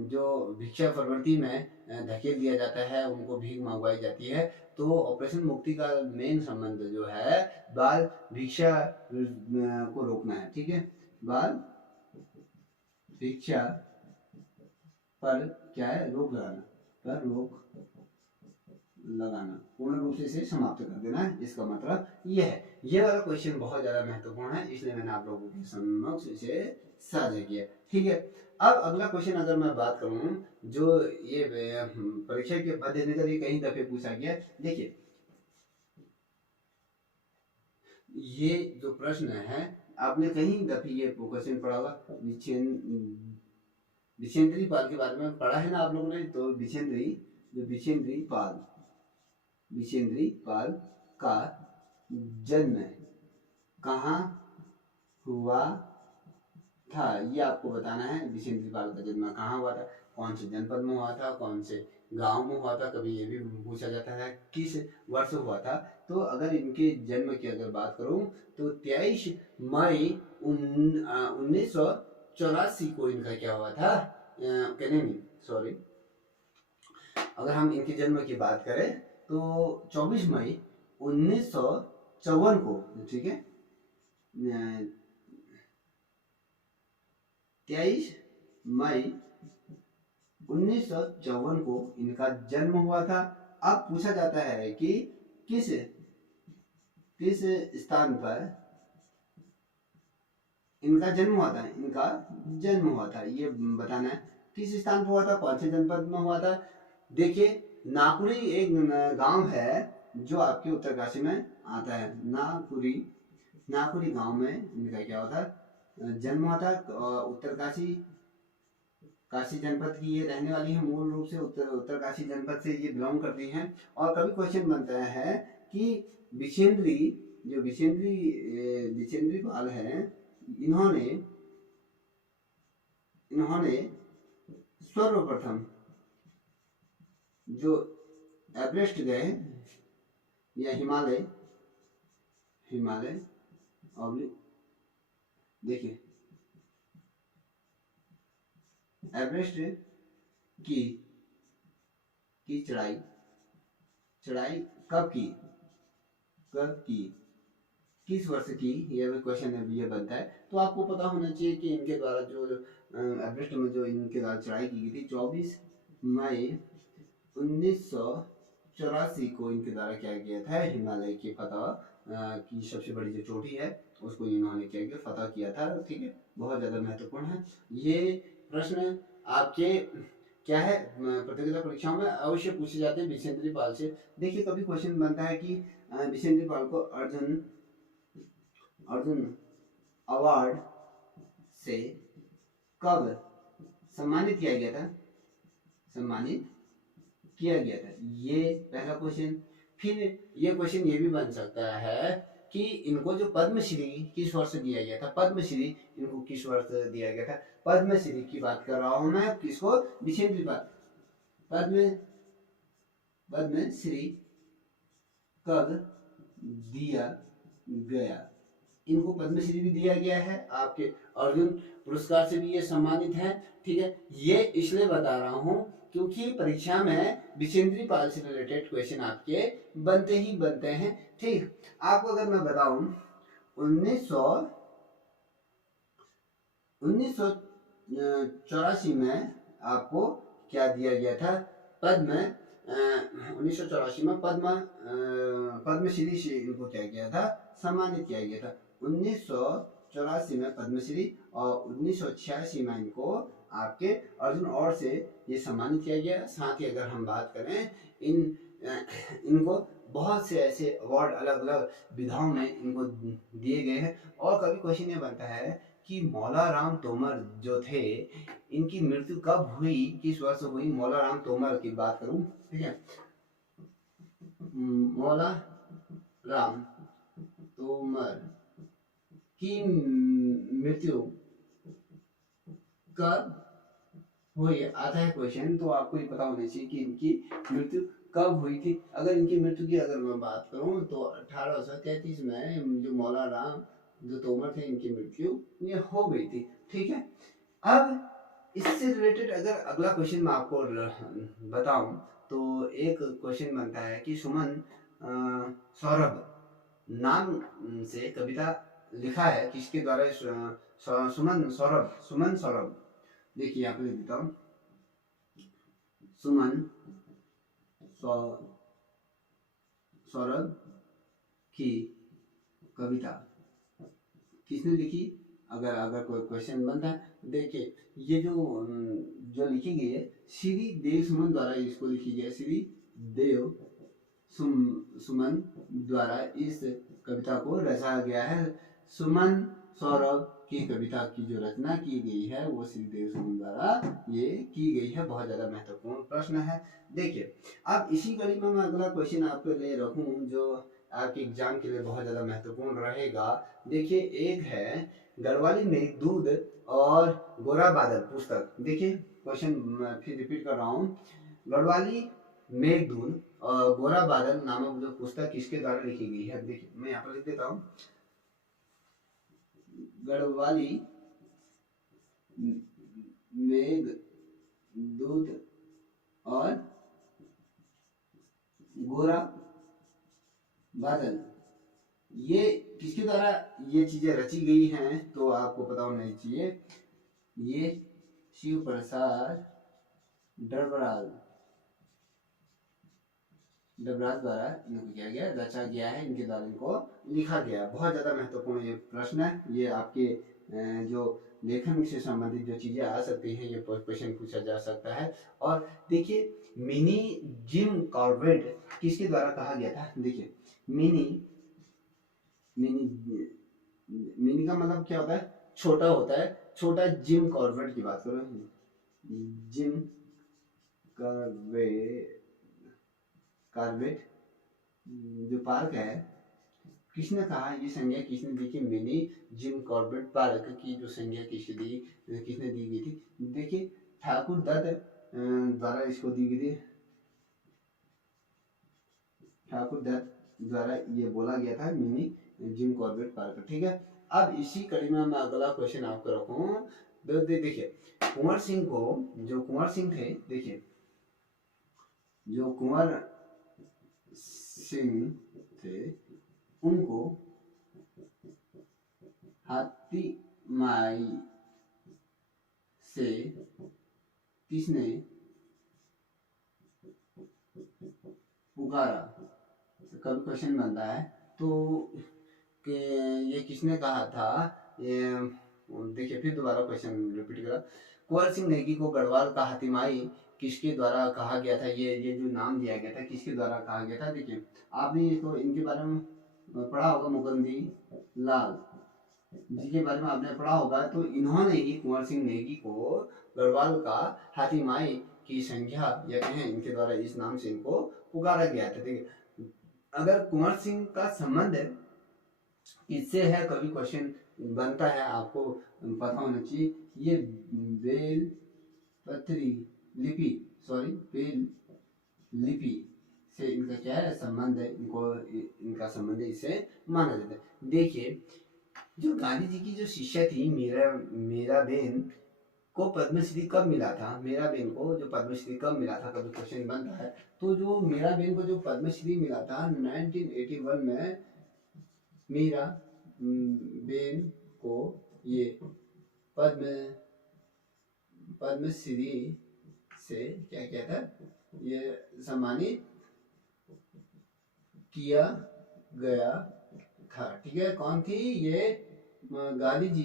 जो भिक्षा प्रवृत्ति में धकेल दिया जाता है, उनको भीख मंगवाई जाती है। तो ऑपरेशन मुक्ति का मेन संबंध जो है बाल भिक्षा को रोकना है, ठीक है। बाल भिक्षा पर क्या है, रोक लगाना, पूर्ण रूप से इसे समाप्त कर देना है, इसका मतलब ये है। ये वाला क्वेश्चन बहुत ज्यादा महत्वपूर्ण है, इसलिए मैंने आप लोगों के समक्ष इसे साझा किया, ठीक है। अब अगला क्वेश्चन अगर मैं बात करूं, जो ये परीक्षा के पद नजर कई दफे पूछा गया, देखिए ये जो प्रश्न है आपने कहीं दफे ये क्वेश्चन पढ़ा होगा, विछेंद्री पाल के बारे में पढ़ा है ना आप लोगों ने। तो विछेंद्री पाल का जन्म कहाँ हुआ था, ये आपको बताना है। विछेंद्री पाल का जन्म कहाँ हुआ था, कौन से जनपद में हुआ था, कौन से गांव में हुआ था, कभी ये भी पूछा जाता है किस वर्ष हुआ था। तो अगर इनके जन्म की अगर बात करूं तो 23 मई 1984 को इनका क्या हुआ था, सॉरी, अगर हम इनके जन्म की बात करें तो 24 मई 1954 को, ठीक है, 23 मई 1954 को इनका जन्म हुआ था। अब पूछा जाता है कि किस स्थान पर इनका जन्म हुआ था, ये बताना है किस स्थान पर हुआ था, कौन से जनपद में हुआ था। देखिए नाकुरी एक गांव है जो आपके उत्तरकाशी में आता है, नाकुरी गांव में इनका क्या हुआ था, जन्म हुआ था। काशी जनपद की ये रहने वाली है, मूल रूप से उत्तरकाशी जनपद से ये बिलोंग करती हैं। और कभी क्वेश्चन बनता है कि विछेंद्री पाल है, इन्होंने सर्वप्रथम जो एवरेस्ट गए या हिमालय देखिए एवरेस्ट की चढ़ाई कब की, किस वर्ष की, ये क्वेश्चन ये बनता है। तो आपको पता होना चाहिए कि इनके द्वारा जो एवरेस्ट में जो इनके द्वारा चढ़ाई की गई थी 24 मई 1984 को इनके द्वारा क्या किया था, हिमालय की फतह की सबसे बड़ी जो चोटी है उसको इन्होंने क्या किया, फतह किया था, ठीक है। बहुत ज्यादा महत्वपूर्ण है ये प्रश्न, आपके क्या है प्रतियोगिता परीक्षाओं में अवश्य पूछे जाते हैं विछेंद्री पाल से। देखिए कभी क्वेश्चन बनता है कि विछेंद्री पाल को अर्जुन अवार्ड से कब सम्मानित किया गया था, ये पहला क्वेश्चन। फिर ये क्वेश्चन ये भी बन सकता है कि इनको जो पद्मश्री किस वर्ष दिया गया था, इनको किस वर्ष दिया गया था। पद्मश्री की बात कर रहा हूं मैं, किसको, विछेंद्री पाल। पद्मश्री कब दिया गया, इनको पद्मश्री भी दिया गया है, आपके अर्जुन पुरस्कार से भी ये सम्मानित हैं, ठीक है। ये इसलिए बता रहा हूं क्योंकि परीक्षा में विछेंद्री पाल से रिलेटेड क्वेश्चन आपके बनते हैं, ठीक। आपको अगर मैं बताऊं 1984 में आपको क्या दिया गया था, 1984 में पद्मश्री से इनको क्या किया था, सम्मानित किया गया था। 1984 में पद्मश्री और 1986 में इनको आपके अर्जुन अवार्ड से ये सम्मानित किया गया। साथ ही अगर हम बात करें इनको बहुत से ऐसे अवार्ड अलग अलग विधाओं में इनको दिए गए हैं। और कभी क्वेश्चन ये बनता है कि मौला राम तोमर जो थे, इनकी मृत्यु कब हुई, किस वर्ष हुई। मौला राम तोमर की बात करूं, ठीक है, मौला राम तोमर की मृत्यु कब हुई, आता है क्वेश्चन, तो आपको ये पता होना चाहिए कि इनकी मृत्यु कब हुई थी? अगर इनकी मृत्यु की अगर मैं बात करूं तो 1833 में जो मौलाना राम जो तोमर थे इनकी मृत्यु ये हो गई थी। ठीक है। अब इससे रिलेटेड अगर अगला क्वेश्चन मैं आपको बताऊं तो एक क्वेश्चन बनता है कि सुमन सौरभ नाम से कविता लिखा है किसके द्वारा? सुमन सौरभ। देखिए यहाँ पे लिख देता हूँ, सुमन सौरभ की कविता किसने लिखी? अगर अगर कोई क्वेश्चन बनता है, देखिए ये जो लिखी गई है श्री देव सुमन द्वारा इसको लिखी गई है। श्री देव सुमन द्वारा इस कविता को रचा गया है। सुमन सौरभ की कविता की जो रचना की गई है वो श्री देव सुमन द्वारा ये की गई है। बहुत ज्यादा महत्वपूर्ण प्रश्न है। देखिए अब इसी कड़ी में मैं अगला क्वेश्चन आपके लिए रखूं जो आपके एग्जाम के लिए बहुत ज्यादा महत्वपूर्ण रहेगा। देखिए एक है गढ़वाली मेघदूत और गोरा बादल पुस्तक। देखिए क्वेश्चन फिर रिपीट कर रहा हूँ, गढ़वाली मेघदूत और गोरा बादल नामक जो पुस्तक किसके द्वारा लिखी गई है? देखिए मैं यहाँ पर लिख देता हूँ, गढ़वाली मेघदूत और गोरा बादल ये किसके द्वारा ये चीजें रची गई हैं? तो आपको पता होना चाहिए ये शिव प्रसाद डबराल द्वारा इनको किया गया, रचा गया है, इनके द्वारा इनको लिखा गया। बहुत ज्यादा महत्वपूर्ण ये प्रश्न है। ये आपके जो लेखन से संबंधित जो चीजें आ सकती हैं ये क्वेश्चन पूछा जा सकता है। और देखिए मिनी जिम कॉर्बेट किसके द्वारा कहा गया था? देखिए मिनी का मतलब क्या होता है? छोटा होता है। छोटा जिम कॉर्बेट की बात करो, जिम कॉर्बेट जो पार्क है किसने कहा? ये संज्ञा किसने दी कि मिनी जिम कॉर्बेट पार्क की जो संज्ञा किसने दी गई थी? देखिए ठाकुर दत्त द्वारा इसको दी गई थी। ठाकुर दत्त द्वारा ये बोला गया था मिनी जिम कॉर्बेट पार्क। ठीक है। अब इसी कड़ी में मैं अगला क्वेश्चन आपको रखूं। देखिए कुंवर सिंह को, जो कुंवर सिंह थे, देखिए जो कुंवर सिंह थे उनको हाथी माई से किसने पुकारा? तो कभी क्वेश्चन बनता है तो कि ये किसने कहा था? ये देखिए फिर दोबारा क्वेश्चन रिपीट करा। कुंवर सिंह नेगी को गढ़वाल का हाथीमाई किसके द्वारा कहा गया था? ये जो नाम दिया गया था किसके द्वारा कहा गया था? देखिए आपने तो इनके बारे में पढ़ा होगा, मुकुंदी लाल जी के बारे में आपने पढ़ा होगा। तो इन्होंने ही कुंवर सिंह नेगी को गढ़वाल का हाथीमाई की संख्या या कहें इनके द्वारा इस नाम से इनको पुकारा गया था। देखिए अगर कुंवर सिंह का संबंध इससे है, कभी क्वेश्चन बनता है, आपको पता होना चाहिए ये बेल पत्री लिपि बेल लिपि से इनका क्या है संबंध है, इनका संबंध इससे माना जाता है। देखिए जो गांधी जी की जो शिष्या थी मीराबेन को पद्मश्री कब मिला था? मीराबेन को जो पद्मश्री कब मिला था, कभी क्वेश्चन बनता है। तो जो मीराबेन को जो पद्मश्री मिला था 1981 में मीराबेन को ये पद्मश्री से क्या किया था? ये सम्मानित किया गया था। ठीक है। कौन थी ये? गांधी जी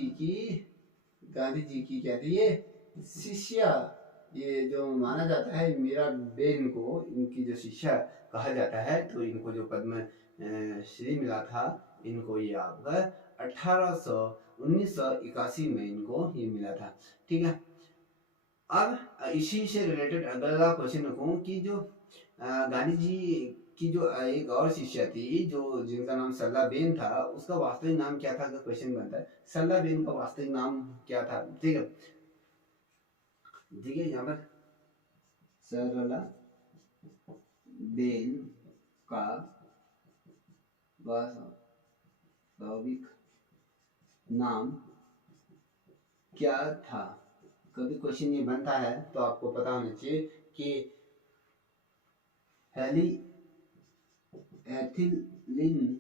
की क्या थी? ये शिष्या, ये जो माना जाता है मीराबेन को इनकी जो शिष्या कहा जाता है। तो इनको जो पद्म श्री मिला था इनको ये आपका 1981 में इनको ये मिला था। ठीक है। अब इसी से रिलेटेड अगला क्वेश्चन रखूं कि जो गांधी जी की जो एक और शिष्या थी जो जिनका नाम सरलाबेन था, उसका वास्तविक नाम क्या था? अगर क्वेश्चन बनता है सरलाबेन का वास्तविक नाम क्या था? ठीक है। देखिए यहाँ पर सरला बेन का वास्तविक नाम क्या था। कभी क्वेश्चन ये बनता है तो आपको पता होना चाहिए कि हेली एथिलीन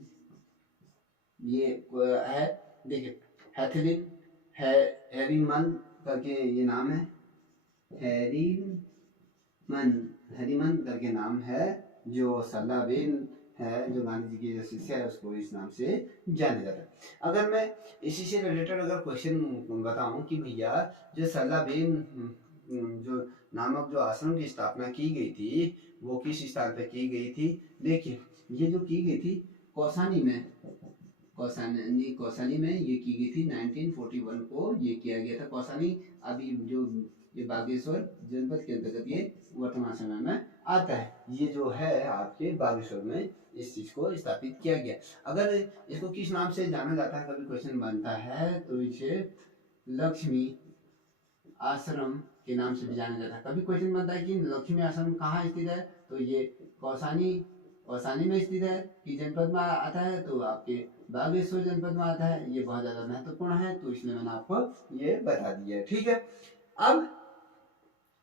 ये है, देखिए एथिलीन है, हैरीमन करके ये नाम है, हैरीमन करके नाम है, जो सरला बेन है, जो गांधी जी की जो शिष्या है, उसको इस नाम से जाना जाता है। अगर मैं इसी से रिलेटेड अगर क्वेश्चन बताऊं कि भैया जो सरला बेन जो नामक जो आश्रम की स्थापना की गई थी वो किस स्थान पे की गई थी। देखिए ये जो की गई थी कौसानी में, कौसानी में ये की गई थी 1941 को ये किया गया था। कौसानी अभी जो ये बागेश्वर जनपद के अंतर्गत ये वर्तमान समय में आता है। ये जो है आपके बागेश्वर में इस चीज को स्थापित किया गया। अगर इसको किस नाम से जाना जाता है कभी क्वेश्चन बनता है तो इसे लक्ष्मी आश्रम के नाम से भी जाना जाता है। कभी क्वेश्चन बनता है कि लक्ष्मी आश्रम कहाँ स्थित है तो ये कौसानी में स्थित है कि जनपद में आता है, तो आपके बागेश्वर जनपद में आता है। ये बहुत ज्यादा महत्वपूर्ण है तो इसलिए मैंने आपको ये बता दिया है, ठीक है। अब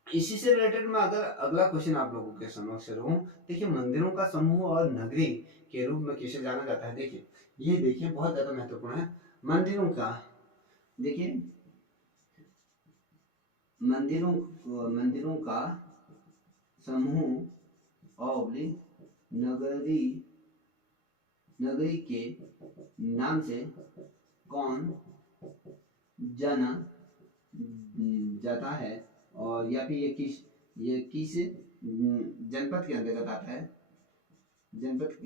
इसी से रिलेटेड में अगर अगला क्वेश्चन आप लोगों के समक्ष रखूं, देखिए मंदिरों का समूह और नगरी के रूप में किसे जाना जाता है। देखिए ये देखिए बहुत ज्यादा महत्वपूर्ण है। मंदिरों का देखिए मंदिरों का समूह और नगरी के नाम से कौन जाना जाता है, और या फिर ये किस जनपद के अंतर्गत आता है, जनपद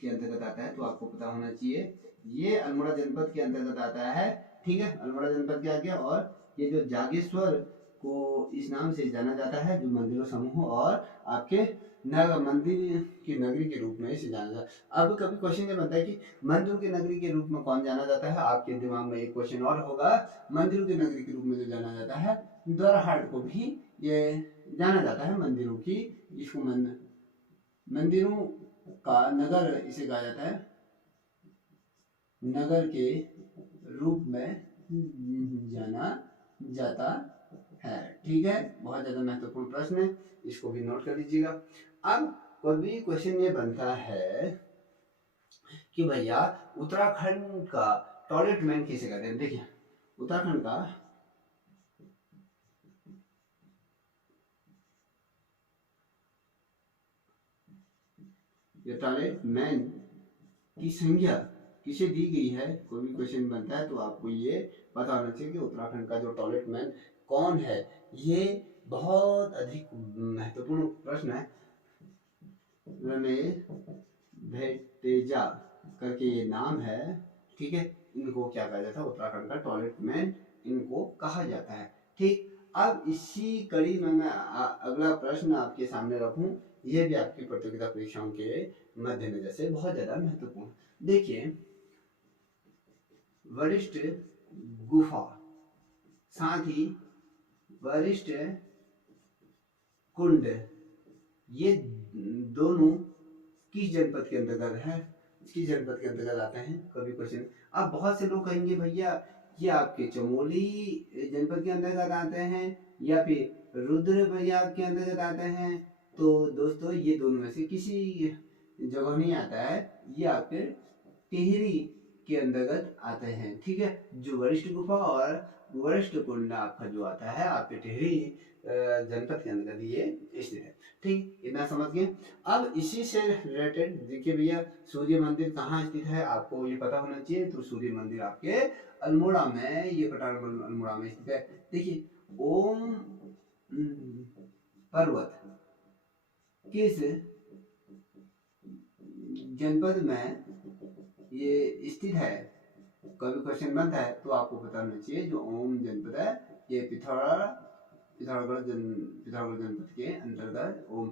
के अंतर्गत आता है, तो आपको पता होना चाहिए ये अल्मोड़ा जनपद के अंतर्गत आता है, ठीक है। अल्मोड़ा जनपद के आगे, और ये जो जागेश्वर को इस नाम से जाना जाता है, जो मंदिरों समूह और आपके मंदिर की नगरी के रूप में इसे जाना जाता है। अब कभी क्वेश्चन ये बनता है कि मंदिरों की नगरी के रूप में कौन जाना जाता है। आपके दिमाग में एक क्वेश्चन और होगा, मंदिरों की नगरी के रूप में जो जाना जाता है द्वारहाट को भी ये जाना जाता है। मंदिरों की इसको मंदिरों का नगर इसे कहा जाता है, नगर के रूप में जाना जाता है, ठीक है। बहुत ज्यादा महत्वपूर्ण प्रश्न है, इसको भी नोट कर लीजिएगा। अब कभी क्वेश्चन ये बनता है कि भैया उत्तराखंड का टॉयलेट मैन किसे कहते हैं। देखिए उत्तराखंड का ये टॉयलेट मैन की संज्ञा किसे दी गई है। कोई भी क्वेश्चन बनता है तो आपको ये पता होना चाहिए कि उत्तराखंड का जो टॉयलेट मैन कौन है। ये बहुत अधिक महत्वपूर्ण प्रश्न है। रमेश भेटेजा करके ये नाम है, ठीक है। इनको क्या कहा जाता है, उत्तराखंड का टॉयलेट मैन इनको कहा जाता है, ठीक। अब इसी कड़ी में मैं अगला प्रश्न आपके सामने रखूं, ये भी आपकी प्रतियोगिता परीक्षाओं के मद्देनजर से बहुत ज्यादा महत्वपूर्ण। देखिए वरिष्ठ गुफा साथ ही वरिष्ठ कुंड, ये दोनों किस जनपद के अंतर्गत है, किस जनपद के अंतर्गत आते हैं। कभी क्वेश्चन, अब बहुत से लोग कहेंगे भैया ये आपके चमोली जनपद के अंतर्गत आते हैं या फिर रुद्रप्रयाग के अंतर्गत आते हैं। तो दोस्तों ये दोनों में से किसी जगह नहीं आता है, ये आपके टिहरी के अंतर्गत आते हैं, ठीक है। जो वरिष्ठ गुफा और वरिष्ठ कुंड आपका जो आता है आपके टिहरी जनपद के अंतर्गत ये स्थित है, ठीक। इतना समझ गए। अब इसी से रिलेटेड देखिए भैया सूर्य मंदिर कहाँ स्थित है, आपको ये पता होना चाहिए। तो सूर्य मंदिर आपके अल्मोड़ा में, ये पठान अल्मोड़ा में स्थित है। देखिए ओम पर्वत किस जनपद में ये स्थित है। कभी क्वेश्चन बनता है तो आपको पता होना चाहिए जो ओम जनपद है ये पिथौरागढ़ जनपद के अंतर्गत ओम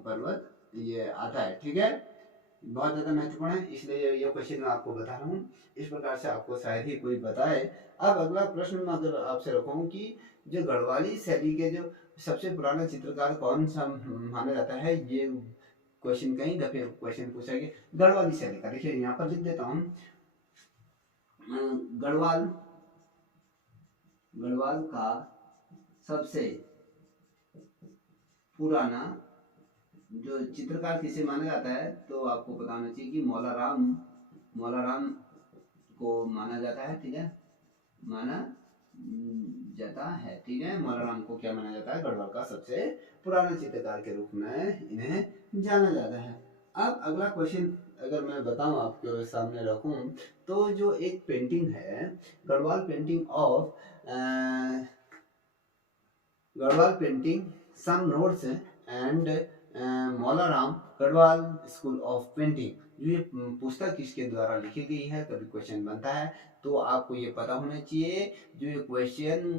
पर्वत ये आता है, ठीक है। बहुत ज्यादा महत्वपूर्ण है, इसलिए ये क्वेश्चन मैं आपको बता रहा हूँ। इस प्रकार से आपको शायद ही कोई बताए। अब अगला प्रश्न मैं अगर आपसे रखूँ कि जो गढ़वाली शैली के जो सबसे पुराना चित्रकार कौन सा माना जाता है, ये क्वेश्चन कई दफे क्वेश्चन पूछा गया। गढ़वाली शैली का, देखिए यहाँ पर लिख देता हूँ, गढ़वाल गढ़वाल का सबसे पुराना जो चित्रकार किसे माना जाता है, तो आपको पता होना चाहिए कि मौलाराम को माना जाता है, ठीक है, माना जाता है, ठीक है। मौलाराम को क्या माना जाता है, गढ़वाल का सबसे पुराना चित्रकार के रूप में इन्हें जाना जाता है। अब अगला क्वेश्चन अगर मैं बताऊं आपके सामने रखूं, तो जो एक पेंटिंग है, Garhwal painting some notes and Molaram Garhwal school of painting, जो ये पुस्तक किसके द्वारा लिखी गई है, कभी क्वेश्चन बनता है तो आपको ये पता होना चाहिए। जो ये क्वेश्चन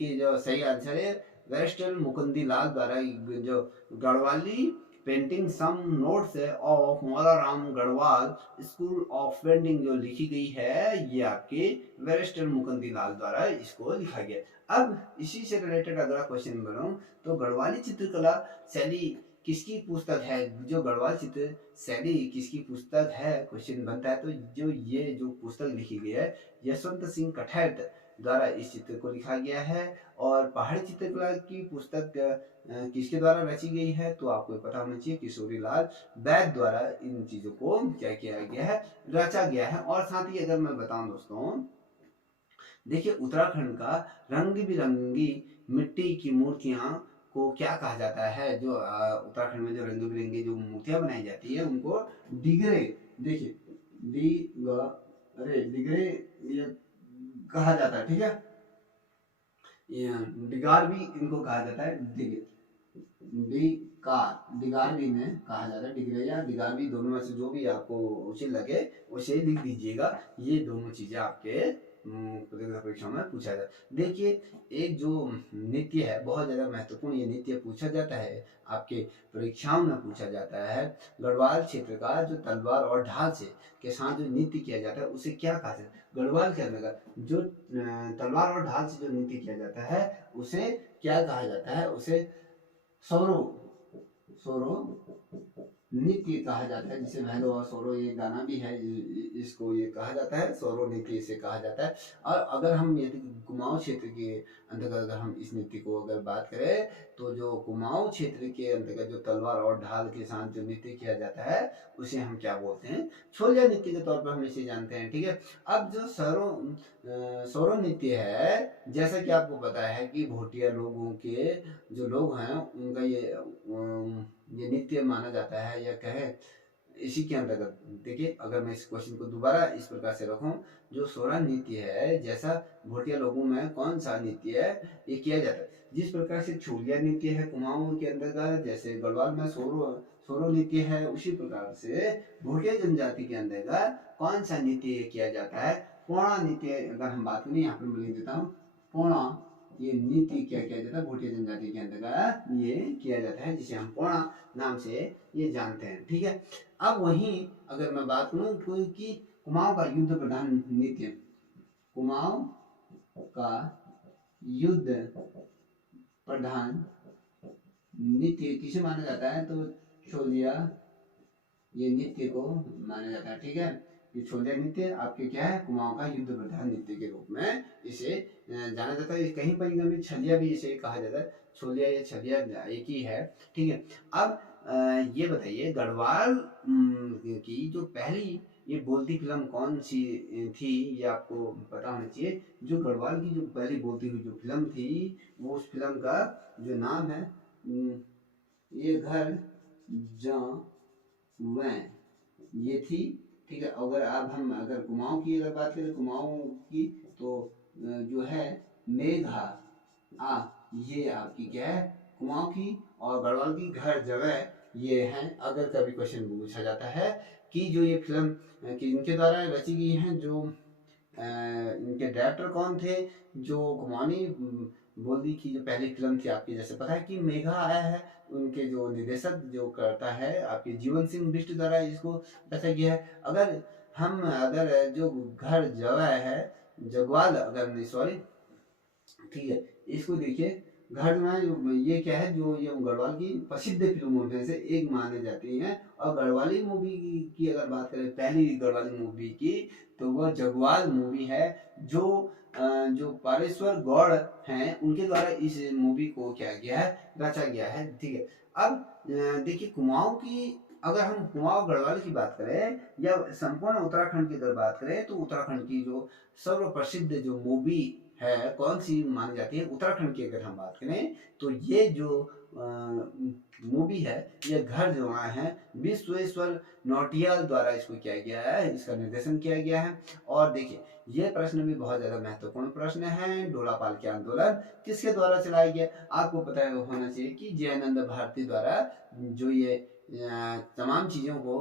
की जो सही आंसर है, वेस्टर्न मुकुंदी लाल द्वारा जो Garhwali painting some notes of Molaram Garhwal school of painting जो लिखी गई है, ये आपके वेस्टर्न मुकुंदी लाल द्वारा इसको लिखा गया। अब इसी से रिलेटेड अगला क्वेश्चन बनाऊं, तो गढ़वाली चित्रकला शैली किसकी पुस्तक है, जो गढ़वाल चित्र शैली किसकी पुस्तक है, क्वेश्चन बनता है। तो जो पुस्तक लिखी गई है, यशवंत सिंह कठैत द्वारा इस चित्र को लिखा गया है। और पहाड़ी चित्रकला की पुस्तक किसके द्वारा रची गई है, तो आपको पता होना चाहिए किशोरी लाल वैद्य द्वारा इन चीजों को क्या किया गया है, रचा गया है। और साथ ही अगर मैं बताऊं दोस्तों, देखिए उत्तराखंड का रंग बिरंगी मिट्टी की मूर्तियां को क्या कहा जाता है, जो उत्तराखंड में जो रंग बिरंगी जो मूर्तियां बनाई जाती है उनको डिगरे, देखिए डिगरे ये कहा जाता है, ठीक है। डिगार भी इनको कहा जाता है, डिगार भी इन्हें कहा जाता है, डिगरे या डिगार भी, दोनों में से जो भी आपको उचित लगे उसे लिख दीजिएगा। ये दोनों चीजें आपके परीक्षा में पूछा जाता है। देखिए एक जो नृत्य है बहुत ज्यादा महत्वपूर्ण, ये नृत्य पूछा जाता है आपके परीक्षाओं में पूछा जाता है। गढ़वाल क्षेत्र का जो तलवार और ढाल से के साथ जो नृत्य किया जाता है उसे क्या कहा जाता है, गढ़वाल के अंतर्गत जो तलवार और ढाल से जो नृत्य किया जाता है उसे क्या कहा जाता है, उसे सोरो नृत्य कहा जाता है, जिसे भैलो और सोरो ये गाना भी है, इसको ये कहा जाता है, सोरो नृत्य इसे कहा जाता है। और अगर हम यदि कुमाऊं क्षेत्र के अंतर्गत अगर हम इस नृत्य को अगर बात करें, तो जो कुमाऊं क्षेत्र के अंतर्गत जो तलवार और ढाल के साथ जो नृत्य किया जाता है उसे हम क्या बोलते हैं, छोलिया नृत्य के तौर पर हम इसे जानते हैं, ठीक है। अब जो सोरो नृत्य है, जैसा कि आपको पता है कि भोटिया लोगों के जो लोग हैं उनका ये नृत्य माना जाता है, या कहे इसी के अंतर्गत। देखिए अगर मैं इस क्वेश्चन को दोबारा इस प्रकार से रखूं, जो सोरा नृत्य है, जैसा भोटिया लोगों में कौन सा नृत्य है ये किया जाता है, जिस प्रकार से छोलिया नृत्य है कुमाऊं के अंतर्गत, जैसे गढ़वाल में सोरो नृत्य है, उसी प्रकार से भोटिया जनजाति के अंतर्गत कौन सा नृत्य किया जाता है, पोणा नृत्य। अगर हम बात करें, यहाँ पर मैं लिख देता हूँ, पोणा ये नृत्य क्या किया जाता है, भोटिया जनजाति के अंतर्गत ये किया जाता है, जिसे हम पोणा नाम से ये जानते हैं, ठीक है। अब वहीं अगर मैं बात करूं कि कुमाऊं का युद्ध प्रधान नृत्य, कुमाऊं का युद्ध प्रधान नृत्य किसे माना जाता है, तो छोलिया ये नृत्य को माना जाता है, ठीक है। ये छोलिया नृत्य आपके क्या है, कुमाऊं का युद्ध प्रधान नृत्य के रूप में इसे जाना जाता है। कहीं पर छलिया भी इसे कहा जाता है, छोलिया या छलिया एक ही है, ठीक है। अब ये बताइए गढ़वाल की जो पहली ये बोलती फिल्म कौन सी थी, ये आपको पता होना चाहिए। जो गढ़वाल की जो पहली बोलती हुई जो फिल्म थी, वो उस फिल्म का जो नाम है ये घर वैन ये थी, ठीक है। अगर अब हम अगर कुमाऊं की अगर बात करें, कुमाऊं की तो जो है मेघा ये आपकी क्या है, कुमाऊं की, और गढ़वाल की घर जगह ये है। अगर कभी क्वेश्चन पूछा जाता है कि जो ये फिल्म कि इनके द्वारा रची गई है, जो इनके डायरेक्टर कौन थे, जो कुमाऊनी बोली की जो पहली फिल्म थी आपकी, जैसे पता है कि मेघा आया है, उनके जो निर्देशक जो करता है आपके जीवन सिंह बिष्ट द्वारा इसको रचा गया है। अगर हम अगर जो घर जगह है जगवाल, अगर नहीं सॉरी, ठीक है, इसको देखिए घर में ये क्या है, जो ये गढ़वाल की प्रसिद्ध फिल्मों में से एक माने जाती है। और गढ़वाली मूवी की अगर बात करें, पहली गढ़वाली मूवी की, तो वह जगवाल मूवी है, जो जो पारेश्वर गौड़ हैं उनके द्वारा इस मूवी को क्या गया है, रचा गया है। ठीक है। अब देखिए कुमाऊं की, अगर हम कुमाऊं गढ़वाल की बात करें या संपूर्ण उत्तराखंड की अगर बात करें, तो उत्तराखंड की जो सर्व प्रसिद्ध जो मूवी है कौन सी मानी जाती है, उत्तराखंड की अगर हम बात करें, तो ये जो मूवी है, ये घर जो है विश्वेश्वर नौटियाल द्वारा इसको किया गया है, इसका निर्देशन किया गया है। और देखिए ये प्रश्न भी बहुत ज्यादा महत्वपूर्ण प्रश्न है, डोला पाल के आंदोलन किसके द्वारा चलाया गया। आपको पता है होना चाहिए कि जयानंद भारती द्वारा जो ये तमाम चीजों को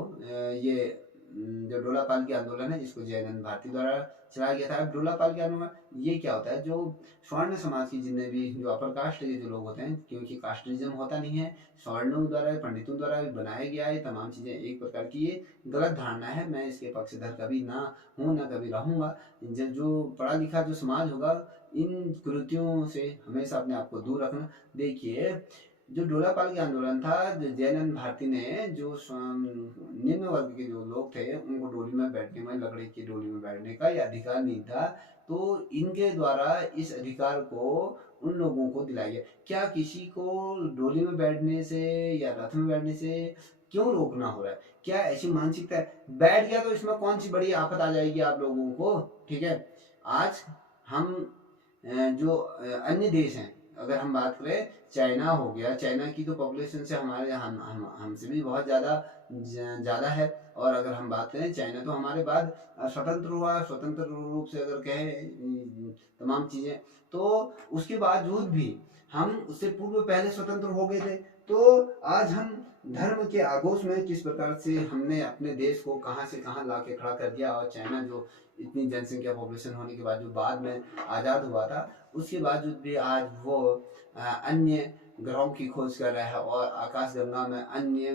ये जो डोला पाल के आंदोलन है, इसको जयानंद भारती द्वारा चलाया गया था। अब डोला पाल के आंदोलन ये क्या होता है, जो स्वर्ण समाज की जितने भी जो अपर कास्ट के जो लोग होते हैं, क्योंकि कास्टिज्म होता नहीं है, स्वर्णों द्वारा पंडितों द्वारा बनाया गया है तमाम चीजें, एक प्रकार की ये गलत धारणा है। मैं इसके पक्षधर कभी ना हूँ ना कभी रहूंगा। जो पढ़ा लिखा जो समाज होगा, इन कृतियों से हमेशा अपने आप को दूर रखना। देखिए जो डोला पाल के आंदोलन था, जो जयानंद भारती ने जो निम्न वर्ग के जो लोग थे उनको डोली में बैठने में, लकड़ी की डोली में बैठने का ये अधिकार नहीं था, तो इनके द्वारा इस अधिकार को उन लोगों को दिलाया गया। क्या किसी को डोली में बैठने से या रथ में बैठने से क्यों रोकना हो रहा है, क्या ऐसी मानसिकता है? बैठ गया तो इसमें कौन सी बड़ी आफत आ जाएगी आप लोगों को। ठीक है। आज हम जो अन्य देश हैं, अगर हम बात करें, चाइना हो गया, चाइना की तो पॉपुलेशन से हमारे हमसे भी बहुत ज़्यादा है। और अगर हम बात करें, चाइना तो हमारे बाद स्वतंत्र हुआ, स्वतंत्र रूप से अगर कहें तमाम चीज़ें, तो उसके बावजूद भी हम उससे पूर्व पहले स्वतंत्र हो गए थे। तो आज हम धर्म के आगोश में किस प्रकार से हमने अपने देश को कहाँ से कहाँ ला के खड़ा कर दिया, और चाइना जो इतनी जनसंख्या पॉपुलेशन होने के बाद जो बाद में आज़ाद हुआ था, उसके बावजूद भी आज वो अन्य ग्रहों की खोज कर रहा है और आकाश गंगा में अन्य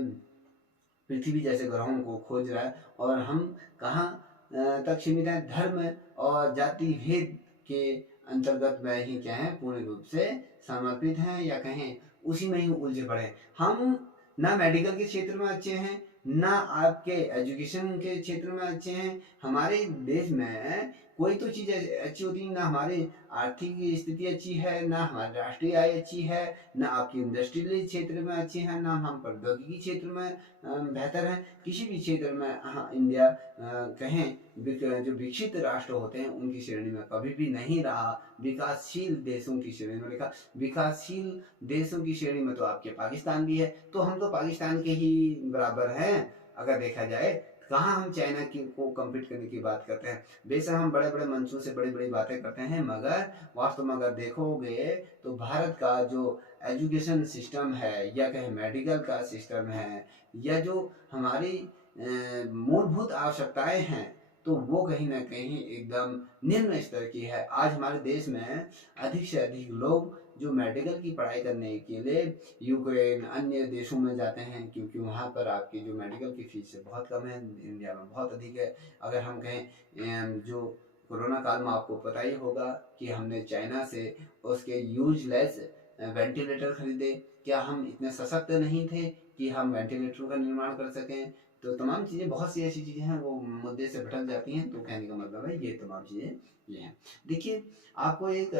पृथ्वी जैसे ग्रहों को खोज रहा है। और हम कहाँ तक सीमित हैं, धर्म और जाति भेद के अंतर्गत में ही क्या है, पूर्ण रूप से समर्पित हैं, या कहें उसी में ही उलझे पड़े हैं। हम ना मेडिकल के क्षेत्र में अच्छे हैं, ना आपके एजुकेशन के क्षेत्र में अच्छे हैं। हमारे देश में कोई तो चीज़ अच्छी होती है, ना हमारी आर्थिक स्थिति अच्छी है, ना हमारी राष्ट्रीय आय अच्छी है, ना आपकी इंडस्ट्रियल क्षेत्र में अच्छी है, ना हम प्रौद्योगिकी क्षेत्र में बेहतर है। किसी भी क्षेत्र में हाँ, इंडिया कहें जो विकसित राष्ट्र होते हैं उनकी श्रेणी में कभी भी नहीं रहा। विकासशील देशों की श्रेणी में लिखा, विकासशील देशों की श्रेणी में तो आपके पाकिस्तान भी है, तो हम तो पाकिस्तान के ही बराबर हैं अगर देखा जाए। कहाँ हम चाइना की को कम्पीट करने की बात करते हैं। बेशक हम बड़े बड़े मंचों से बड़ी बड़ी बातें करते हैं, मगर वास्तव में अगर देखोगे तो भारत का जो एजुकेशन सिस्टम है, या कहें मेडिकल का सिस्टम है, या जो हमारी मूलभूत आवश्यकताएं हैं, तो वो कहीं ना कहीं एकदम निम्न स्तर की है। आज हमारे देश में अधिक से अधिक लोग जो मेडिकल की पढ़ाई करने के लिए यूक्रेन अन्य देशों में जाते हैं, क्योंकि वहाँ पर आपकी जो मेडिकल की फीस है बहुत कम है, इंडिया में बहुत अधिक है। अगर हम कहें जो कोरोना काल में आपको पता ही होगा कि हमने चाइना से उसके यूजलेस वेंटिलेटर खरीदे। क्या हम इतने सशक्त नहीं थे कि हम वेंटिलेटर का निर्माण कर सकें? तो तमाम चीज़ें, बहुत सी ऐसी चीज़ें हैं वो मुद्दे से भटक जाती हैं। तो कहने का मतलब है ये तमाम चीज़ें ये हैं। देखिए आपको एक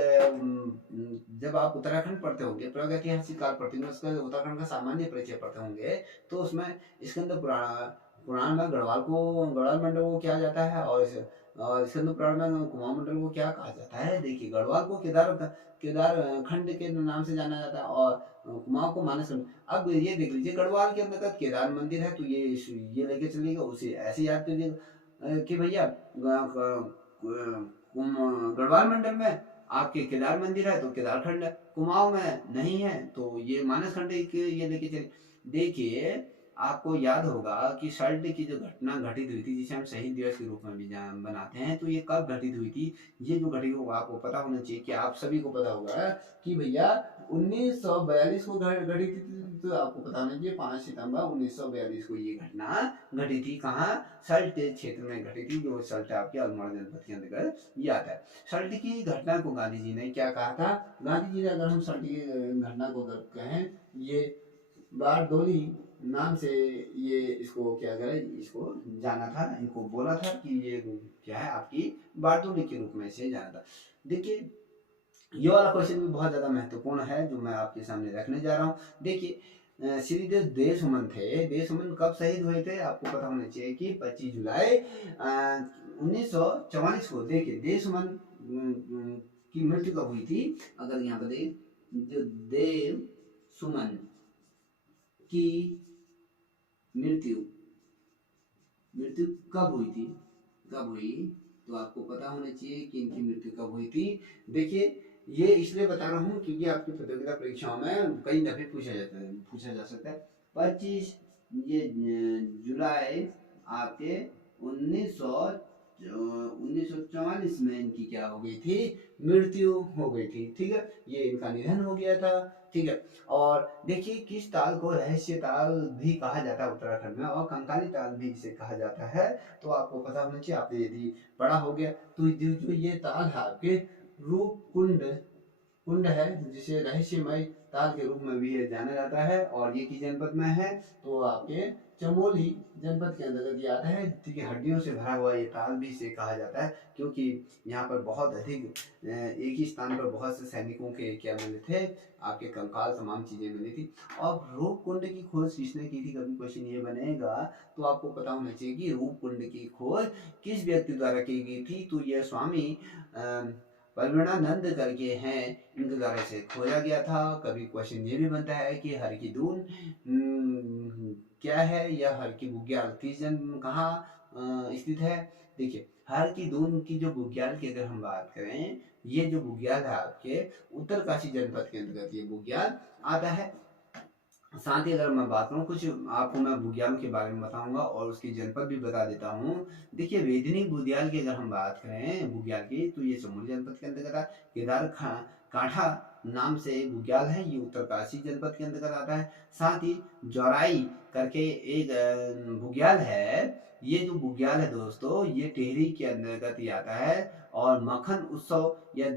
जब आप उत्तराखंड पढ़ते होंगे, प्रागैतिहासिक काल पढ़ते होंगे, उसका उत्तराखंड का सामान्य परिचय पढ़ते होंगे, तो उसमें स्कंद पुराण में गढ़वाल मंडल को क्या जाता है, और स्कंद पुराण में कुमाऊं मंडल को क्या कहा जाता है। देखिए गढ़वाल को केदार खंड के नाम से जाना जाता है, और कुमाऊं को मानस खंड। अब ये देख लीजिए, गढ़वाल के अंतर्गत केदार मंदिर है, तो ये लेके चलिएगा, उसे ऐसे याद करिएगा कि भैया गढ़वाल मंडल में आपके केदार मंदिर है तो केदार खंड है, कुमाऊं में नहीं है तो ये मानस खंड ये लेके चलिए। देखिए आपको याद होगा कि शल्ट की जो घटना घटित हुई थी, जिसे हम शहीद दिवस के रूप में भी बनाते हैं, तो ये कब घटित हुई थी? ये जो घटित हुआ आपको पता होना चाहिए, कि आप सभी को पता होगा कि भैया 1942 को घटित तो आपको पता होना चाहिए 5 सितंबर 1942 को ये घटना घटी थी। कहाँ? सल्ट क्षेत्र में घटी थी, जो सल्ट आपके अल्मोड़ा जनपद के अंतर्गत ये आता है। सल्ट की घटना को गांधी जी ने क्या कहा था? गांधी जी ने, अगर हम सल्ट की घटना को अगर कहें, ये बारडोली नाम से ये इसको क्या करें, इसको जाना था, इनको बोला था कि ये क्या है आपकी बारडोली के रूप में से जाना था। देखिए ये वाला क्वेश्चन भी बहुत ज्यादा महत्वपूर्ण है जो मैं आपके सामने रखने जा रहा हूँ। देखिए श्री देशुमन थे, देशुमन कब शहीद हुए थे? आपको पता होना चाहिए कि 25 जुलाई 1944 को। देखिए देशुमन की मृत्यु कब हुई थी? अगर यहाँ पर देख, जो देशुमन की मृत्यु कब हुई थी, कब हुई, तो आपको पता होना चाहिए कि इनकी मृत्यु कब हुई थी। देखिए ये इसलिए बता रहा हूँ क्योंकि आपकी प्रतियोगिता परीक्षाओं में कई दफे पूछा जा सकता है। 25 ये जुलाई आपके 1944 में इनकी क्या हो गई थी? मृत्यु हो गई थी। ठीक है, ये इनका निधन हो गया था। ठीक है, और देखिए किस ताल को रहस्य ताल भी कहा जाता है उत्तराखंड में, और कंकाली ताल भी इसे कहा जाता है। तो आपको पता होना चाहिए, आपने यदि पढ़ा हो गया तो जो ये ताल है आपके रूप कुंड है, जिसे रहस्यमय ताल के रूप में भी ये जाना जाता है, और ये किस जनपद में है? तो आपके चमोली जनपद के अंतर्गत ये आता है। ठीक है, हड्डियों से भरा हुआ ये ताल भी इसे कहा जाता है, क्योंकि यहाँ पर बहुत अधिक एक ही स्थान पर बहुत से सैनिकों के क्या मिले थे? आपके कंकाल तमाम चीजें मिली थी। और रूप कुंड की खोज किसने की थी? कभी क्वेश्चन ये बनेगा तो आपको पता होना चाहिए कि रूप कुंड की खोज किस व्यक्ति द्वारा की गई थी? तो यह स्वामी परवीणानंद करके हैं, इनके द्वारा इसे खोजा गया था। कभी क्वेश्चन ये भी बनता है कि हर की दून क्या है, या हर की बुग्याल किस कहाँ स्थित है? देखिए हर की दून की जो बुग्याल की अगर हम बात करें, ये जो बुग्याल है आपके उत्तरकाशी जनपद के अंतर्गत ये बुग्याल आता है। साथ ही अगर मैं बात करूँ, कुछ आपको मैं बुग्याल के बारे में बताऊंगा और उसकी जनपद भी बता देता हूँ। देखिए वेदिनी बुग्याल की अगर हम बात करें बुग्याल की, तो ये चमोली जनपद के अंतर्गत है। केदार कांठा नाम से बुग्याल है, ये उत्तरकाशी जनपद के अंतर्गत आता है। साथ ही जौराई करके एक बुग्याल है, ये जो बुग्याल है दोस्तों, ये टिहरी के अंतर्गत ही आता है। और मक्खन उत्सव या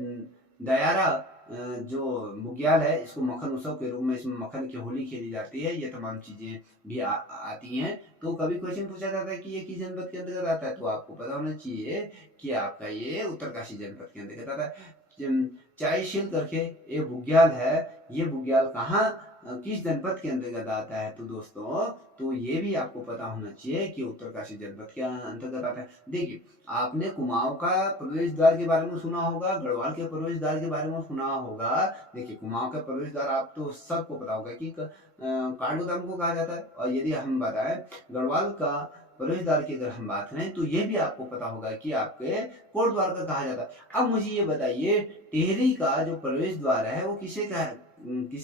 दयारा जो बुग्याल है, इसको मक्खन उत्सव के रूप में इसमें मक्खन की होली खेली जाती है। ये तमाम चीजें भी आती हैं। तो कभी क्वेश्चन पूछा जाता है कि ये किस जनपद के अंतर्गत आता है, तो आपको पता होना चाहिए कि आपका ये उत्तरकाशी जनपद के अंतर्गत आता है। चाईशील करके ये बुग्याल है, ये बुग्याल कहाँ किस जनपद के अंतर्गत आता है? तो दोस्तों तो ये भी आपको पता होना चाहिए कि उत्तरकाशी जनपद के अंतर्गत आता है। देखिए आपने कुमाऊं का प्रवेश द्वार के बारे में सुना होगा, गढ़वाल के प्रवेश द्वार के बारे में सुना होगा। देखिए कुमाऊं का प्रवेश द्वार आप तो सबको पता होगा कि काठगोदाम को कहा जाता है। और यदि हम बताएं गढ़वाल का प्रवेश द्वार की अगर हम बात करें, तो ये भी आपको पता होगा कि आपके कोट द्वार का कहा जाता है। अब मुझे ये बताइए टिहरी का जो प्रवेश द्वार है वो किसे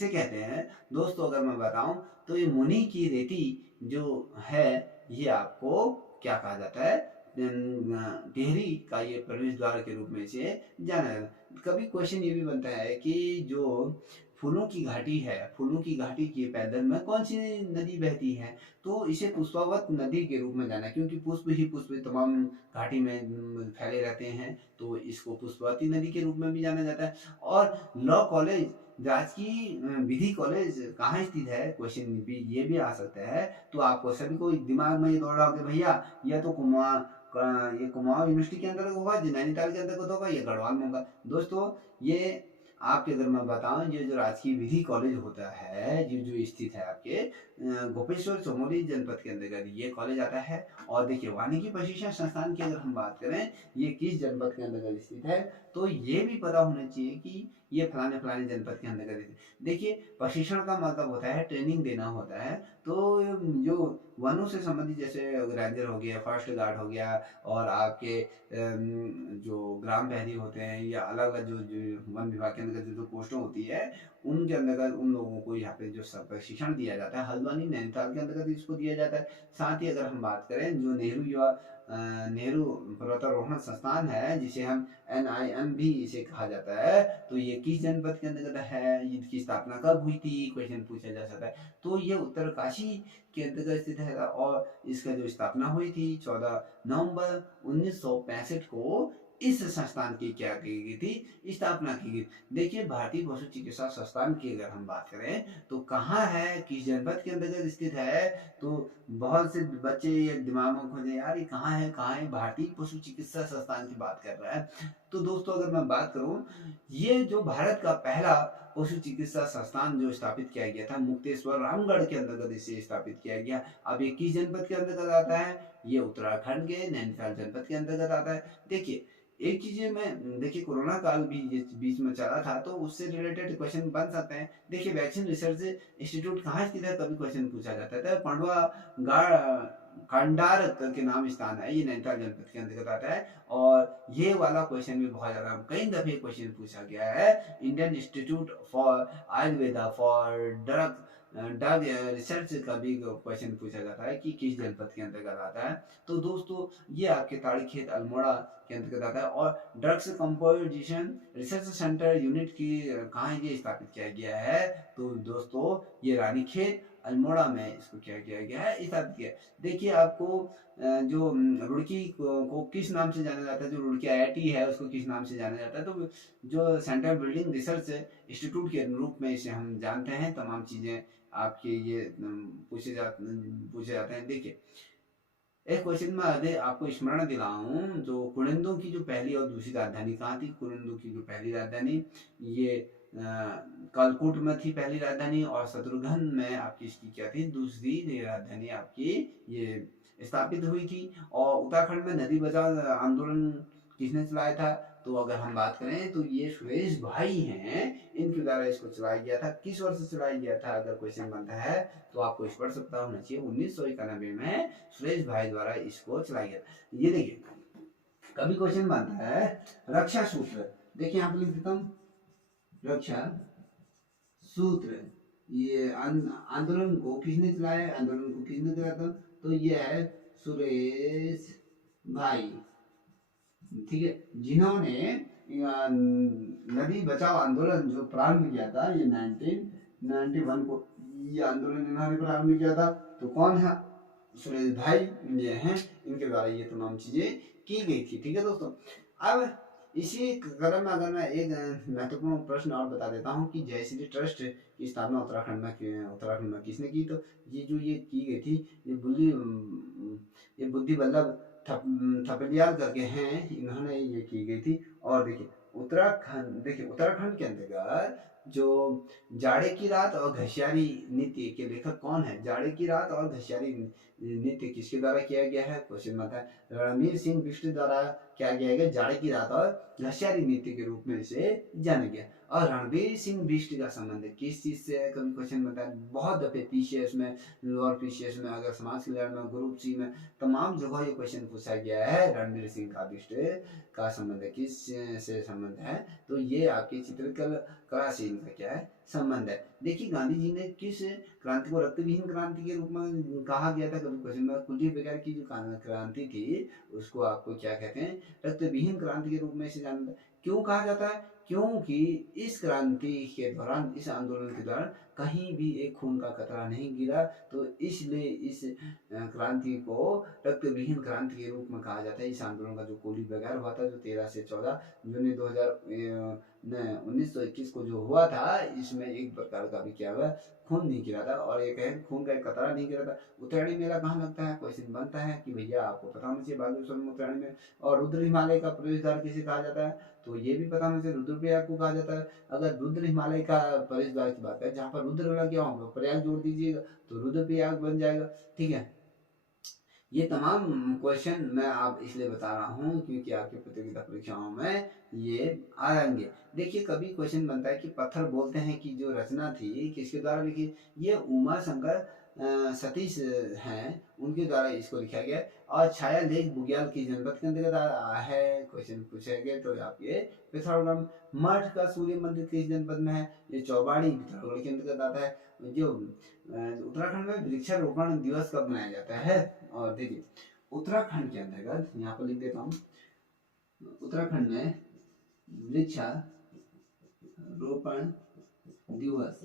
कहते हैं? दोस्तों अगर मैं बताऊं तो ये मुनि की रेती जो है, ये आपको क्या कहा जाता है? टिहरी का ये प्रवेश द्वार के रूप में इसे जाना जाता है। कभी क्वेश्चन ये भी बनता है कि जो फूलों की घाटी है, फूलों की घाटी के पैदल में कौन सी नदी बहती है? तो इसे पुष्पावत नदी के रूप में जाना है, क्योंकि पुष्प ही पुष्प तमाम घाटी में फैले रहते हैं, तो इसको पुष्पवती नदी के रूप में भी जाना जाता है। और लॉ कॉलेज राजकीय विधि कॉलेज कहाँ स्थित है? क्वेश्चन भी ये भी आ सकता है। तो आपको सभी को दिमाग में ये दौड़ रहा होगा भैया या तो ये कुमाऊं यूनिवर्सिटी के अंदर होगा, नैनीताल के अंतर्गत होगा, या गढ़वाल में होगा। दोस्तों ये आपके अगर मैं बताऊं, ये जो राजकीय विधि कॉलेज होता है, जो स्थित है आपके गोपेश्वर चमोली जनपद के अंतर्गत ये कॉलेज आता है। और देखिए वानिकी प्रशिक्षण संस्थान की अगर हम बात करें, ये किस जनपद के अंतर्गत स्थित है? तो ये भी पता होना चाहिए कि ये फलाने फलाने जनपद के अंतर्गत स्थित है। देखिए प्रशिक्षण का मतलब होता है ट्रेनिंग देना होता है। तो जो वनों से संबंधित जैसे रेंजर हो गया, फॉरेस्ट गार्ड हो गया, और आपके जो ग्राम प्रहरी होते हैं, या अलग अलग जो वन विभाग के अंतर्गत जो पोस्टें होती है, उनके अंतर्गत उन लोगों को यहाँ पे जो प्रशिक्षण दिया जाता है, हल्द्वानी नैनीताल के अंतर्गत इसको दिया जाता है। साथ ही अगर हम बात करें जो नेहरू युवा नेहरू पर्वतारोहण संस्थान है, जिसे हम NIM भी इसे कहा जाता है, तो ये किस जनपद के अंतर्गत है, इसकी स्थापना कब हुई थी, क्वेश्चन पूछा जा सकता है। तो ये उत्तरकाशी के अंतर्गत स्थित है और इसका जो स्थापना हुई थी 14 नवंबर 1965 को इस संस्थान की क्या की गई थी, स्थापना की गई। देखिए भारतीय पशु चिकित्सा संस्थान की अगर हम बात करें तो कहाँ है, किस जनपद के अंतर्गत स्थित है, तो बहुत से बच्चे ये दिमाग में खोजे यार ये कहाँ है कहाँ है, भारतीय पशु चिकित्सा संस्थान की बात कर रहा है। तो दोस्तों अगर मैं बात करूं, ये जो भारत का पहला पशु चिकित्सा संस्थान जो स्थापित किया गया था मुक्तेश्वर रामगढ़ के अंतर्गत इसे स्थापित किया गया। अब ये किस जनपद के अंतर्गत आता है, ये उत्तराखंड के नैनीताल जनपद के अंतर्गत आता है। देखिए एक चीज में देखिए कोरोना काल भी बीच में चला था, तो उससे रिलेटेड क्वेश्चन बन सकते हैं। देखिए वैक्सीन रिसर्च इंस्टीट्यूट कहाँ स्थित है, कभी क्वेश्चन पूछा जाता है। पांडवा खंडार के नाम स्थान है, ये नैनीताल जनपद के अंतर्गत आता है। और ये वाला क्वेश्चन भी बहुत ज्यादा कई दफे क्वेश्चन पूछा गया है, Indian institute for Ayurveda for drug research का भी क्वेश्चन पूछा जाता है कि किस जनपद के अंतर्गत आता है। तो दोस्तों ये आपके ताड़ीखेत अल्मोड़ा के अंतर्गत आता है। और drugs composition research centre unit की कहाँ ये स्थापित किया गया है, तो दोस्तों ये रानीखेत अल्मोड़ा में इसको क्या किया गया है, स्थापित किया। देखिए आपको जो रुड़की को किस नाम से जाना जाता है, जो रुड़की IIT है उसको किस नाम से जाना जाता है, तो जो सेंट्रल बिल्डिंग रिसर्च इंस्टीट्यूट के रूप में इसे हम जानते हैं। तमाम चीजें आपके ये पूछे जाते हैं। देखिए एक क्वेश्चन में आगे आपको स्मरण दिलाऊं, जो कुनिंदों की जो पहली और दूसरी राजधानी कहाँ थी, कुनिंदों की जो पहली राजधानी ये कालकूट में थी पहली राजधानी, और शत्रुघ्न में आपकी इसकी क्या थी, दूसरी राजधानी आपकी ये स्थापित हुई थी। और उत्तराखंड में नदी बचाओ आंदोलन किसने चलाया था, तो अगर हम बात करें तो ये सुरेश भाई हैं, इनके द्वारा इसको चलाया गया था। किस वर्ष चलाया गया था अगर क्वेश्चन बनता है तो आपको इस पर सप्ताह होना चाहिए, 1991 में सुरेश भाई द्वारा इसको चलाया गया। ये देखिए कभी क्वेश्चन बनता है रक्षा सूत्र, देखिए यहाँ पर लिख देता हूँ रक्षा सूत्र, ये आंदोलन को किसने चलाया, आंदोलन को किसने चलाया था, तो ये है सुरेश भाई, ठीक है, जिन्होंने नदी बचाओ आंदोलन जो प्रारंभ किया था, ये 1991 को ये आंदोलन इन्होंने प्रारंभ किया था। तो कौन है, सुरेश भाई ये हैं, इनके द्वारा ये तमाम चीजें की गई थी। ठीक है दोस्तों, अब इसी क्रम में अगर मैं एक महत्वपूर्ण प्रश्न और बता देता हूँ कि जय श्री ट्रस्ट की स्थापना उत्तराखंड में किसने की, तो ये जो ये की गई थी, ये बुद्धि वल्लभ थपलियाल करके हैं, इन्होंने ये की गई थी। और देखिए उत्तराखंड के अंतर्गत जो जाड़े की रात और घसियारी नृत्य के लेखक कौन है, जाड़े की रात और घसियारी नृत्य किसके द्वारा किया गया है, क्वेश्चन आता है रणवीर सिंह बिष्ट द्वारा क्या किया गया, जाड़े की रात और घसियारी नृत्य के रूप में इसे जाना गया। और रणवीर सिंह बिष्ट का संबंध किस चीज से है, कभी क्वेश्चन बनता है, बहुत दफे पीसीएस में, लोअर पीसीएस में, अगर समाज कल्याण में, ग्रुप सी में, तमाम जगह ये क्वेश्चन पूछा गया है रणवीर सिंह का बिष्ट का संबंध किस से संबंध है, तो ये आपकी चित्रकला से इनका क्या है संबंध है। देखिए गांधी जी ने किस क्रांति को रक्तविहीन क्रांति के रूप में कहा गया था, कभी क्वेश्चन में, कुलदीप वगैरह की जो क्रांति थी उसको आपको क्या कहते हैं, रक्तविहीन क्रांति के रूप में इसे जाना जाता है। क्यों कहा जाता है, क्योंकि इस क्रांति के दौरान, इस आंदोलन के दौरान कहीं भी एक खून का कतरा नहीं गिरा, तो इसलिए इस क्रांति को रक्तविहीन क्रांति के रूप में कहा जाता है। इस आंदोलन का जो कोली वगैरह हुआ था, जो 13 से 14 जून 1921 को जो हुआ था, इसमें एक प्रकार का भी क्या हुआ, खून नहीं गिरा था, और एक है खून का एक कतरा नहीं गिरा था। उत्तरायणी मेला कहाँ लगता है, क्वेश्चन बनता है कि भैया आपको पता होना चाहिए, बागेश्वर में उत्तरायणी में। और रुद्र हिमालय का प्रवेश द्वार किसे कहा जाता है, तो ये भी पता होना चाहिए, रुद्रप्रयाग को कहा जाता है। अगर रुद्र हिमालय का प्रवेश द्वार की बात करें, जहाँ पर रुद्र लगा गया वहाँ पर प्रयाग जोड़ दीजिएगा तो रुद्रप्रयाग बन जाएगा। ठीक है, ये तमाम क्वेश्चन मैं आप इसलिए बता रहा हूँ क्योंकि आपके प्रतियोगिता परीक्षाओं में ये आएंगे। देखिए कभी क्वेश्चन बनता है कि पत्थर बोलते हैं की जो रचना थी किसके द्वारा लिखी, ये उमा शंकर सतीश हैं, उनके द्वारा इसको लिखा गया। और छाया लेख बुग्याल की जनपद के अंतर्गत है, क्वेश्चन पूछे गए तो आप ये पिथौरागढ़। मठ का सूर्य मंदिर किस जनपद में है, ये चौबाड़ी पिथौरागढ़ के अंतर्गत आता है। जो उत्तराखंड में वृक्षारोपण दिवस कब मनाया जाता है, और देखिए उत्तराखंड के अंतर्गत यहाँ पर लिख देता हूँ, उत्तराखंड में वृक्षारोपण दिवस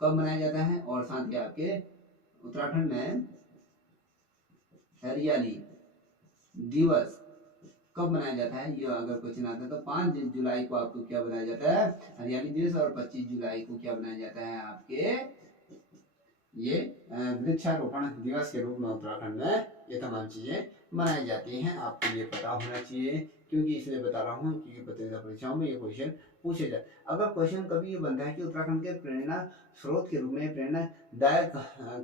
कब मनाया जाता है, और साथ ही आपके उत्तराखंड में हरियाली दिवस कब मनाया जाता है। ये अगर क्वेश्चन आता है तो 5 जुलाई को आपको क्या बनाया जाता है, हरियाली दिवस, और 25 जुलाई को क्या बनाया जाता है आपके ये वृक्षारोपण दिवस के रूप में उत्तराखंड में ये तमाम चीजें मनाई जाती हैं। आपको ये पता होना चाहिए, क्योंकि इसलिए बता रहा हूँ कि प्रतियोगिता परीक्षाओं में ये क्वेश्चन पूछे जाए। अगर क्वेश्चन कभी ये बनता है कि उत्तराखंड के प्रेरणा स्रोत के रूप में, प्रेरणादायक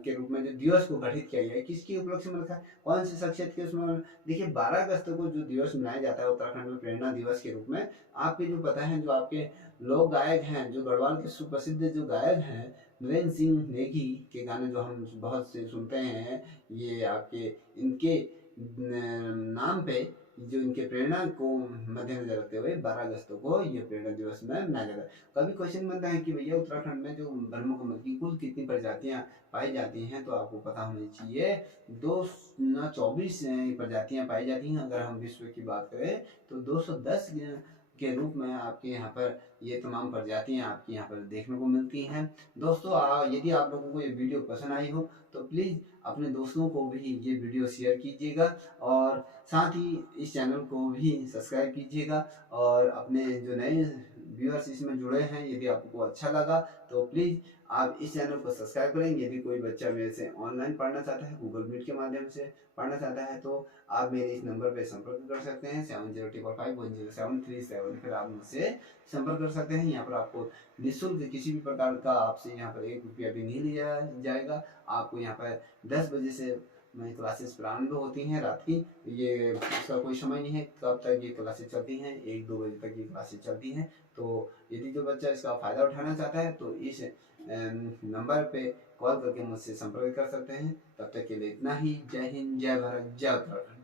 के रूप में जो दिवस को गठित किया गया है, किसके उपलक्ष्य में रखा है, कौन से शख्सियत के उसमें। देखिए 12 अगस्त को जो दिवस मनाया जाता है उत्तराखंड में प्रेरणा दिवस के रूप में, आपके जो पता है, जो आपके लोक गायक हैं, जो गढ़वाल के सुप्रसिद्ध जो गायक हैं नरेंद्र सिंह नेगी के गाने जो हम बहुत से सुनते हैं, ये आपके इनके नाम पे, जो इनके प्रेरणा को मद्देनजर रखते हुए 12 अगस्त को ये प्रेरणा दिवस में मनाया जाता है। कभी क्वेश्चन बनता है कि भैया उत्तराखंड में जो ब्रह्मकमल की कुल कितनी प्रजातियां पाई जाती हैं, तो आपको पता होनी चाहिए 224 प्रजातियां पाई जाती हैं। अगर हम विश्व की बात करें तो 210 के रूप में आपके यहाँ पर ये तमाम प्रजातियां आपके यहाँ पर देखने को मिलती हैं। दोस्तों यदि आप लोगों को ये वीडियो पसंद आई हो तो प्लीज़ अपने दोस्तों को भी ये वीडियो शेयर कीजिएगा, और साथ ही इस चैनल को भी सब्सक्राइब कीजिएगा, और अपने जो नए व्यूअर्स इसमें जुड़े हैं, यदि आपको अच्छा लगा तो प्लीज़ आप इस चैनल को सब्सक्राइब करें। यदि कोई बच्चा मेरे से ऑनलाइन पढ़ना चाहता है, गूगल मीट के माध्यम से पढ़ना चाहता है, तो आप मेरे इस नंबर पर संपर्क कर सकते हैं 7055107377। फिर आप मुझसे संपर्क कर सकते हैं। यहाँ पर आपको निःशुल्क किसी भी प्रकार का आपसे यहाँ पर 1 रुपया भी नहीं लिया जाएगा। आपको यहाँ पर 10 बजे से क्लासेस प्रारंभ होती हैं रात की। ये इसका कोई समय नहीं है कब तक ये क्लासेस चलती हैं, 1-2 बजे तक ये क्लासेस चलती हैं। तो यदि जो बच्चा इसका फ़ायदा उठाना चाहता है तो इस नंबर पे कॉल करके मुझसे संपर्क कर सकते हैं। तब तक के लिए इतना ही। जय हिंद, जय भारत, जय उत्तराखंड।